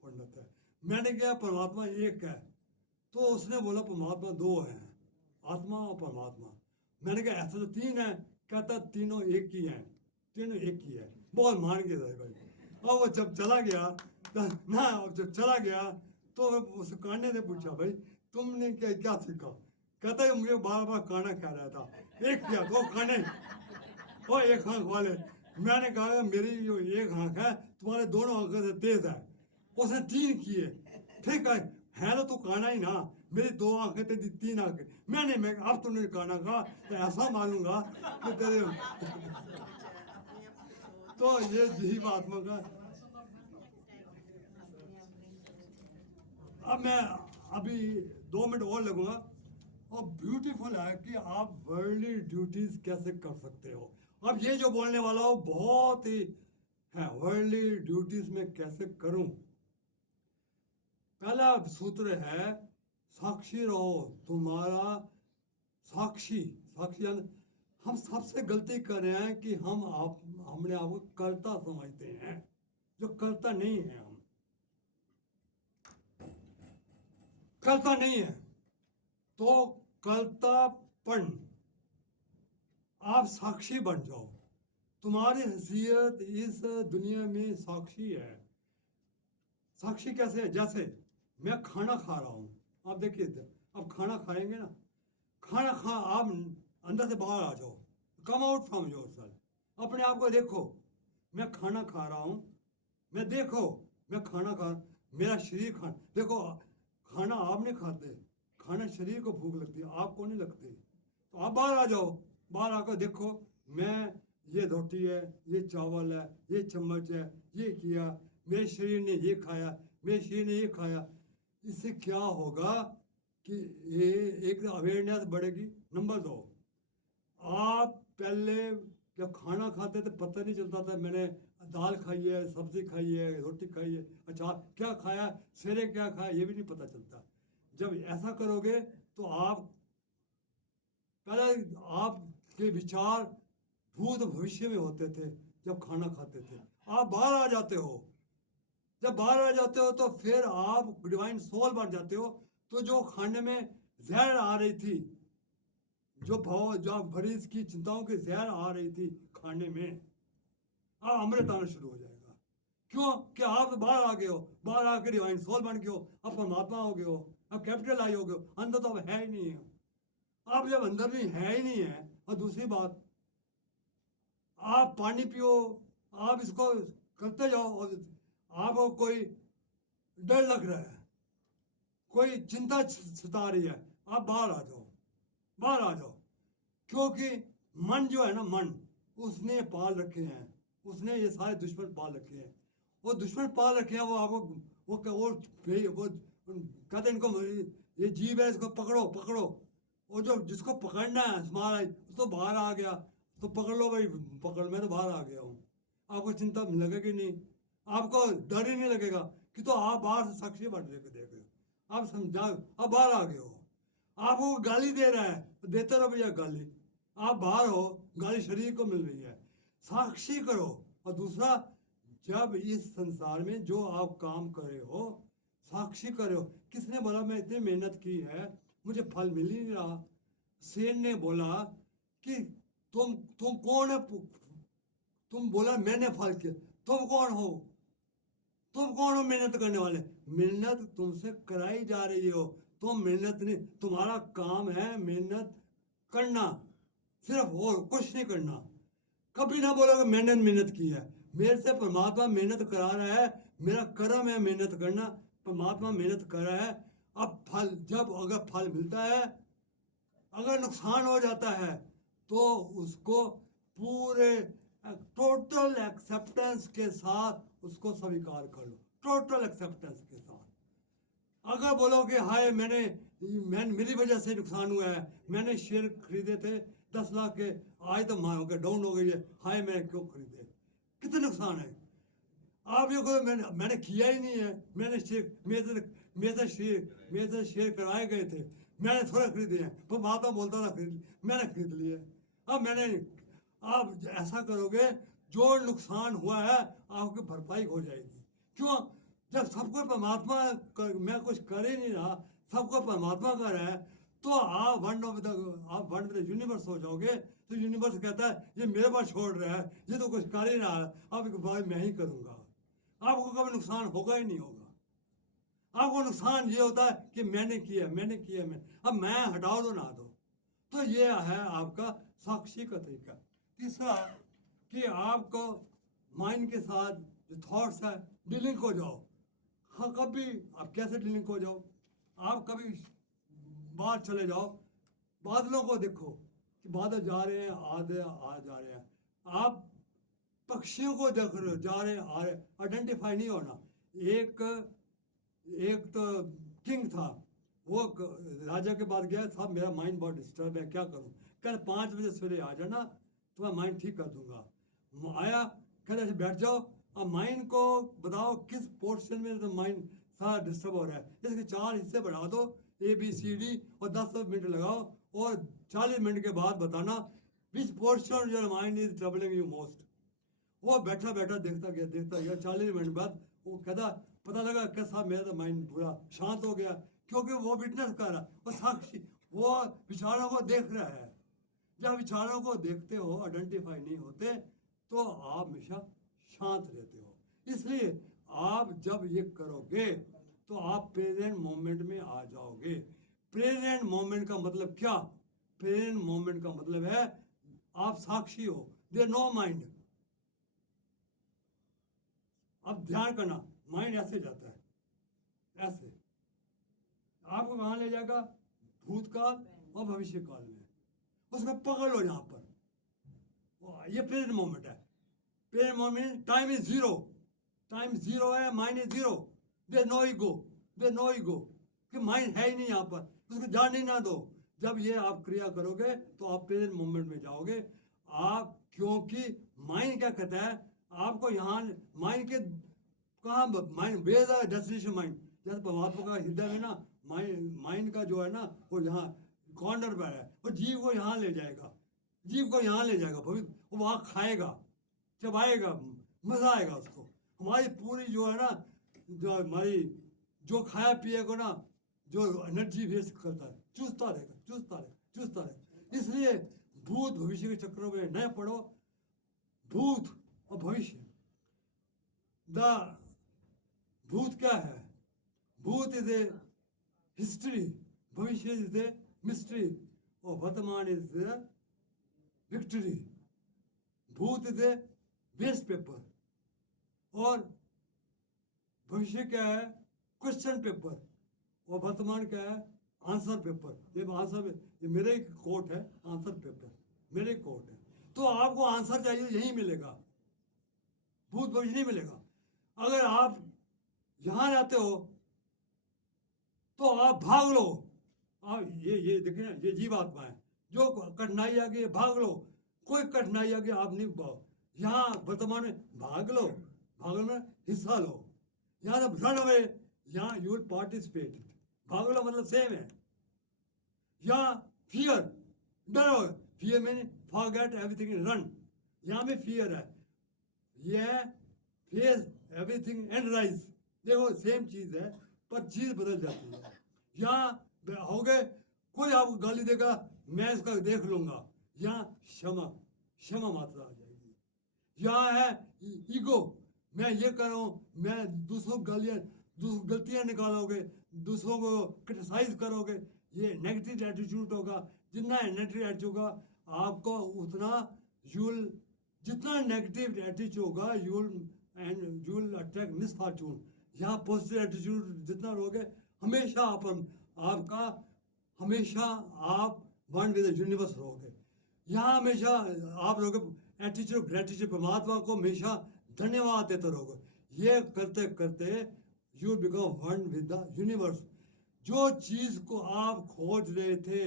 पंडित है। मैंने कहा परमात्मा एक है। तो उसने बोला परमात्मा 2 हैं, आत्मा और परमात्मा। मैंने कहा ऐसा तो 3 है। कहता तीनों एक ही हैं, तीनों एक ही है। बहुत मान के रहे भाई। अब वो जब चला गया ना, जब चला गया तो उस काने ने पूछा, भाई तुमने क्या क्या सीखा। कहता है मुझे बार बार काना खा रहा था, एक किया 2 काने और एक आंख वाले। मैंने कहा मेरी जो एक आंख है तुम्हारे दोनों आंखों से तेज है। उसने 3 किए। ठीक है तो तू काना ही ना, मेरी 2 आंखें तेरी 3 आंखें। मैं अब तूने काना कहा तो ऐसा मानूंगा कि तेरे तो ये जीव आत्मा का। अब मैं अभी 2 मिनट और लगूंगा। और ब्यूटीफुल है कि आप वर्ल्डली ड्यूटीज कैसे कर सकते हो। अब ये जो बोलने वाला हो बहुत ही है, वर्ल्डली ड्यूटीज में कैसे करूं। पहला सूत्र है साक्षी रहो। तुम्हारा साक्षी, साक्षी हम सबसे गलती कर रहे हैं कि हमने आपको कर्ता समझते हैं, जो कर्ता नहीं है। हम कर्ता नहीं है तो कर्तापन, आप साक्षी बन जाओ। तुम्हारी हैसियत इस दुनिया में साक्षी है। साक्षी कैसे है? जैसे मैं खाना खा रहा हूं, आप देखिए, अब खाना खाएंगे ना, खाना खा आप अंदर से बाहर आ जाओ, come out from your self. अपने आप को देखो, मैं खाना खा रहा हूं, मैं देखो, मैं खाना खा, मेरा शरीर खा, देखो खाना आप नहीं खाते, खाना शरीर को भूख लगती है, आपको नहीं लगती। तो आप बाहर आ जाओ, बाहर आकर देखो, मैं ये रोटी है, ये चावल है, ये चम्मच है, ये किया, मेरे शरीर ने ये खाया, मेरे शरीर ने ये खाया। इससे क्या होगा कि ये एक अवेयरनेस बढ़ेगी। नंबर 2, आप पहले जब खाना खाते थे पता नहीं चलता था मैंने दाल खाई है, सब्जी खाई है, रोटी खाई है, अच्छा क्या खाया, सवेरे क्या खाया, ये भी नहीं पता चलता। जब ऐसा करोगे तो आप पहले आपके विचार भूत भविष्य में होते थे, जब खाना खाते थे। आप बाहर आ जाते हो, जब बाहर आ जाते हो तो फिर आप डिवाइन सोल बन जाते हो। तो जो खाने में जहर आ रही थी, जो भाव जो भरीस की चिंताओं की जहर आ रही थी खाने में, अब अमृत आना शुरू हो जाएगा। क्यों? कि आप बाहर आ गए हो, बाहर आके डिवाइन सोल बन गए हो, अब परमात्मा हो गए हो, अब कैपिटल आई हो गए हो, अंदर तो अब है ही नहीं है। आप जब अंदर भी है ही नहीं है, और दूसरी बात, आप पानी पियो, आप इसको करते जाओ, और आपको कोई डर लग रहा है, कोई चिंता सता रही है, आप बाहर आ जाओ, बाहर आ जाओ। क्योंकि मन जो है ना, मन उसने पाल रखे हैं, उसने ये सारे दुश्मन पाल रखे हैं। वो दुश्मन पाल रखे हैं, वो आपको वो कहते हैं इनको, ये जीव है, इसको पकड़ो पकड़ो। वो जो जिसको पकड़ना है हमारा, तो बाहर आ गया, तो पकड़ लो भाई, पकड़, मैं तो बाहर आ गया हूँ। आपको चिंता लगेगी नहीं, आपको डर ही नहीं लगेगा, कि तो आप बाहर से साक्षी बन देख रहे हो, आप समझा, आप बाहर आ गए हो। आपको गाली दे रहा है, तो देते रहो भैया गाली, आप बाहर हो, गाली शरीर को मिल रही है, साक्षी करो। और दूसरा, जब इस संसार में जो आप काम कर रहे हो, साक्षी कर रहे हो, किसने बोला मैं इतनी मेहनत की है, मुझे फल मिल ही नहीं रहा? सेन ने बोला कि तुम कौन है, तुम बोला मैंने फल किया, तुम कौन हो? तुम कौन हो मेहनत करने वाले? मेहनत तुमसे कराई जा रही हो, तुम मेहनत नहीं, तुम्हारा काम है मेहनत करना, सिर्फ, और कुछ नहीं करना। कभी ना बोलोगे मैंने मेहनत की है, मेरे से परमात्मा मेहनत करा रहा है, मेरा कर्म है मेहनत करना, परमात्मा मेहनत कर रहा है। अब फल, जब अगर फल मिलता है, अगर नुकसान हो जाता है, तो उसको पूरे टोटल एक्सेप्टेंस के साथ उसको स्वीकार कर लो, टोटल एक्सेप्टेंस के साथ। अगर बोलो कि हाय मेरी वजह से नुकसान हुआ है, मैंने शेयर खरीदे थे 10 लाख के, आज तो मान हो गए, डाउन हो गई है, हाय मैंने क्यों खरीदे, कितने नुकसान है। आप ये कहो मैंने किया ही नहीं है, मैंने शेयर मेरे से शेयर कराए गए थे, मैंने थोड़ा खरीदे हैं, पर महात्मा बोलता था मैंने खरीद लिए। अब मैंने, आप ऐसा करोगे, जो नुकसान हुआ है आपकी भरपाई हो जाएगी। क्यों? जब सबको परमात्मा मैं कुछ कर ही नहीं रहा, सबको परमात्मा कर रहा है, तो आप वन ऑफ द यूनिवर्स हो जाओगे। तो यूनिवर्स कहता है ये मेरे पास छोड़ रहा है, ये तो कुछ कर ही रहा है, अब एक बार मैं ही करूंगा। आपको कभी नुकसान होगा ही नहीं होगा। आपको नुकसान ये होता है कि मैंने किया, अब मैं हटाओ दो ना दो। तो ये है आपका साक्षी का तरीका। तीसरा, कि आपको माइंड के साथ जो थॉट्स है, डीलिंग हो जाओ। हाँ, कभी आप कैसे डीलिंग हो जाओ? आप कभी बाहर चले जाओ, बादलों को देखो कि बादल जा रहे हैं, आधे आ जा रहे हैं, आप पक्षियों को देख रहे हो, जा रहे आ रहे, आइडेंटिफाई नहीं होना। एक एक तो किंग था, वो राजा के पास गया, साहब मेरा माइंड बहुत डिस्टर्ब है, क्या करूं? कल 5 बजे सवेरे आ जाना, तो मैं माइंड ठीक कर दूंगा। आया, कहते ऐसे बैठ जाओ, अब माइंड को बताओ किस पोर्शन में तो माइंड सारा डिस्टर्ब हो रहा है, इसके 4 हिस्से बढ़ा दो, ABCD, और 10 मिनट लगाओ, और 40 मिनट के बाद बताना which portion your mind is troubling you most. वो बैठा बैठा देखता गया 40 मिनट बाद वो कहता, पता लगा कि साहब मेरा तो माइंड पूरा शांत हो गया, क्योंकि वो विटनेस कर रहा, वो साक्षी, वो विचारों को देख रहा है। जब विचारों को देखते हो, आइडेंटिफाई नहीं होते, तो आप हमेशा शांत रहते हो। इसलिए आप जब ये करोगे, तो आप प्रेजेंट मोमेंट में आ जाओगे। प्रेजेंट मोमेंट का मतलब क्या? प्रेजेंट मोमेंट का मतलब है आप साक्षी हो, देयर नो माइंड। अब ध्यान करना, माइंड ऐसे जाता है, ऐसे आपको कहाँ ले जाएगा? भूतकाल और भविष्य काल में। उसको पकड़ लो यहाँ पर। ये प्रेजेंट मोमेंट है। Present moment, time is zero, time zero है, mind is zero, there no ego, कि माइंड है ही नहीं यहाँ पर, उसको जान ही ना दो। जब ये आप क्रिया करोगे, तो आप प्रेजेंट मोमेंट में जाओगे। आप, क्योंकि माइंड क्या कहता है आपको, यहाँ माइंड के कहाँ, mind where the destination mind. जैसे परमात्मा का हृदय में ना, माइंड का जो है ना, वो यहाँ कॉर्नर पर है, वो जीव को यहाँ ले जाएगा, जीव को यहाँ ले जाएगा, भविष्य वो वहाँ खाएगा, चबाएगा, मजा आएगा उसको। हमारी पूरी जो है ना, जो हमारी जो खाया पिए को ना, जो एनर्जी वेस्ट करता है, चूसता रहेगा, चूसता रहेगा, चूसता रहेगा। इसलिए भूत भविष्य के चक्रों में न पड़ो। भूत और भविष्य, द भूत क्या है? भूत इज ए हिस्ट्री, भविष्य इज ए मिस्ट्री, और वर्तमान इज ए विक्ट्री। भूत इज ए वेस्ट पेपर और भविष्य क्या है? क्वेश्चन पेपर, और वर्तमान क्या है? Answer paper. ये मेरे कोट है, आंसर पेपर मेरे कोट है। तो आपको आंसर चाहिए, यही मिलेगा, भूत भविष्य नहीं मिलेगा। अगर आप यहां रहते हो तो आप भाग लो। आप ये देखिए ना, ये जीवात्मा है, जो कठिनाई आ गई भाग लो। कोई कठिनाई आ गई आप नहीं भाग, यहाँ वर्तमान में भाग लो, भागने में हिस्सा लो। यहाँ जब रन अवे, यहाँ यू विल पार्टिसिपेट। भाग लो मतलब सेम है। यहाँ फियर, डरो, fear mean forget everything, run. यहाँ भी फियर है, ये फेस एवरीथिंग एंड राइज। देखो सेम चीज है, पर चीज बदल जाती है। यहाँ हो गए, कोई आपको गाली देगा, मैं इसका देख लूंगा, यहाँ क्षमा, क्षमा मात्रा आ जाएगी। यहाँ है ईगो, मैं ये कर रहा हूँ, मैं दूसरों को गलतियां निकालोगे, दूसरों को क्रिटिसाइज करोगे, ये नेगेटिव एटीट्यूड होगा। जितना नेगेटिव एटीट्यूड होगा आपको, उतना यूल, जितना नेगेटिव एटीट्यूड होगा यूल अट्रैक्ट मिसफॉर्चून। यहाँ पॉजिटिव एटीट्यूड जितना रहोगे, हमेशा आपका हमेशा आप वन विद द यूनिवर्स रहोगे। यहाँ हमेशा आप रहोगे एटीट्यूड ग्रेटिट्यूड, परमात्मा को हमेशा धन्यवाद देते रहोगे। ये करते करते you become one with the universe. जो चीज को आप खोज रहे थे,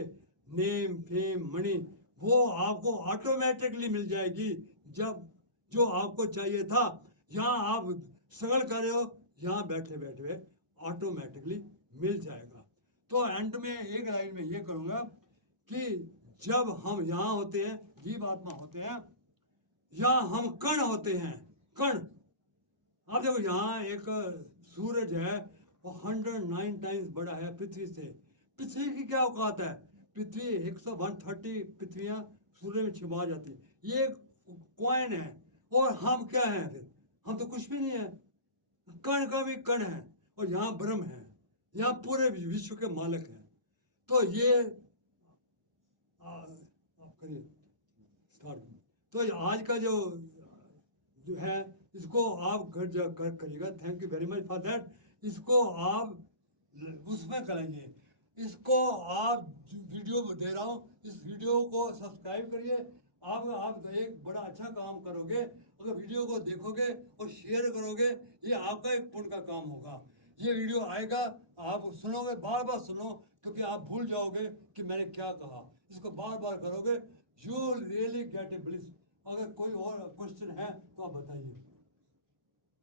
नेम फेम मनी, वो आपको ऑटोमेटिकली मिल जाएगी। जब जो आपको चाहिए था, यहाँ आप स्ट्रगल कर रहे हो, यहाँ बैठे बैठे ऑटोमेटिकली मिल जाएगा। तो एंड में एक लाइन में ये करूँगा कि जब हम यहाँ होते हैं, जीव आत्मा होते हैं, या हम कण होते हैं, कण। आप देखो यहाँ एक सूरज है, वो 109 टाइम्स बड़ा है पृथ्वी से। पृथ्वी की क्या औकात है? पृथ्वी 130 पृथ्वियाँ सूर्य में छिपा जाती है। ये कॉइन है, और हम क्या हैं फिर? हम तो कुछ भी नहीं है, कण का भी कण है, और यहाँ ब्रह्म है, यहाँ पूरे विश्व के मालिक हैं। तो ये आप करिए स्टार्ट। तो आज का जो है, इसको आप घर जाकर करिएगा। Thank you very much for that. इसको आप उसमें करेंगे, इसको आप वीडियो दे रहा हूँ, इस वीडियो को सब्सक्राइब करिए। आप एक बड़ा अच्छा काम करोगे अगर वीडियो को देखोगे और शेयर करोगे, ये आपका एक पुण्य का काम होगा। ये वीडियो आएगा, आप सुनोगे, बार बार सुनो, क्योंकि आप भूल जाओगे कि मैंने क्या कहा। इसको बार बार करोगे, you will really get A bliss. अगर कोई और क्वेश्चन है तो आप बताइए।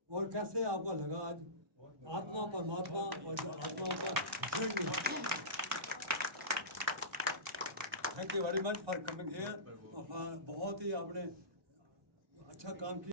और कैसे आपका लगा आज आत्मा परमात्मा और आत्मा का journey? Thank you very much for coming here. बहुत ही आपने अच्छा काम किया।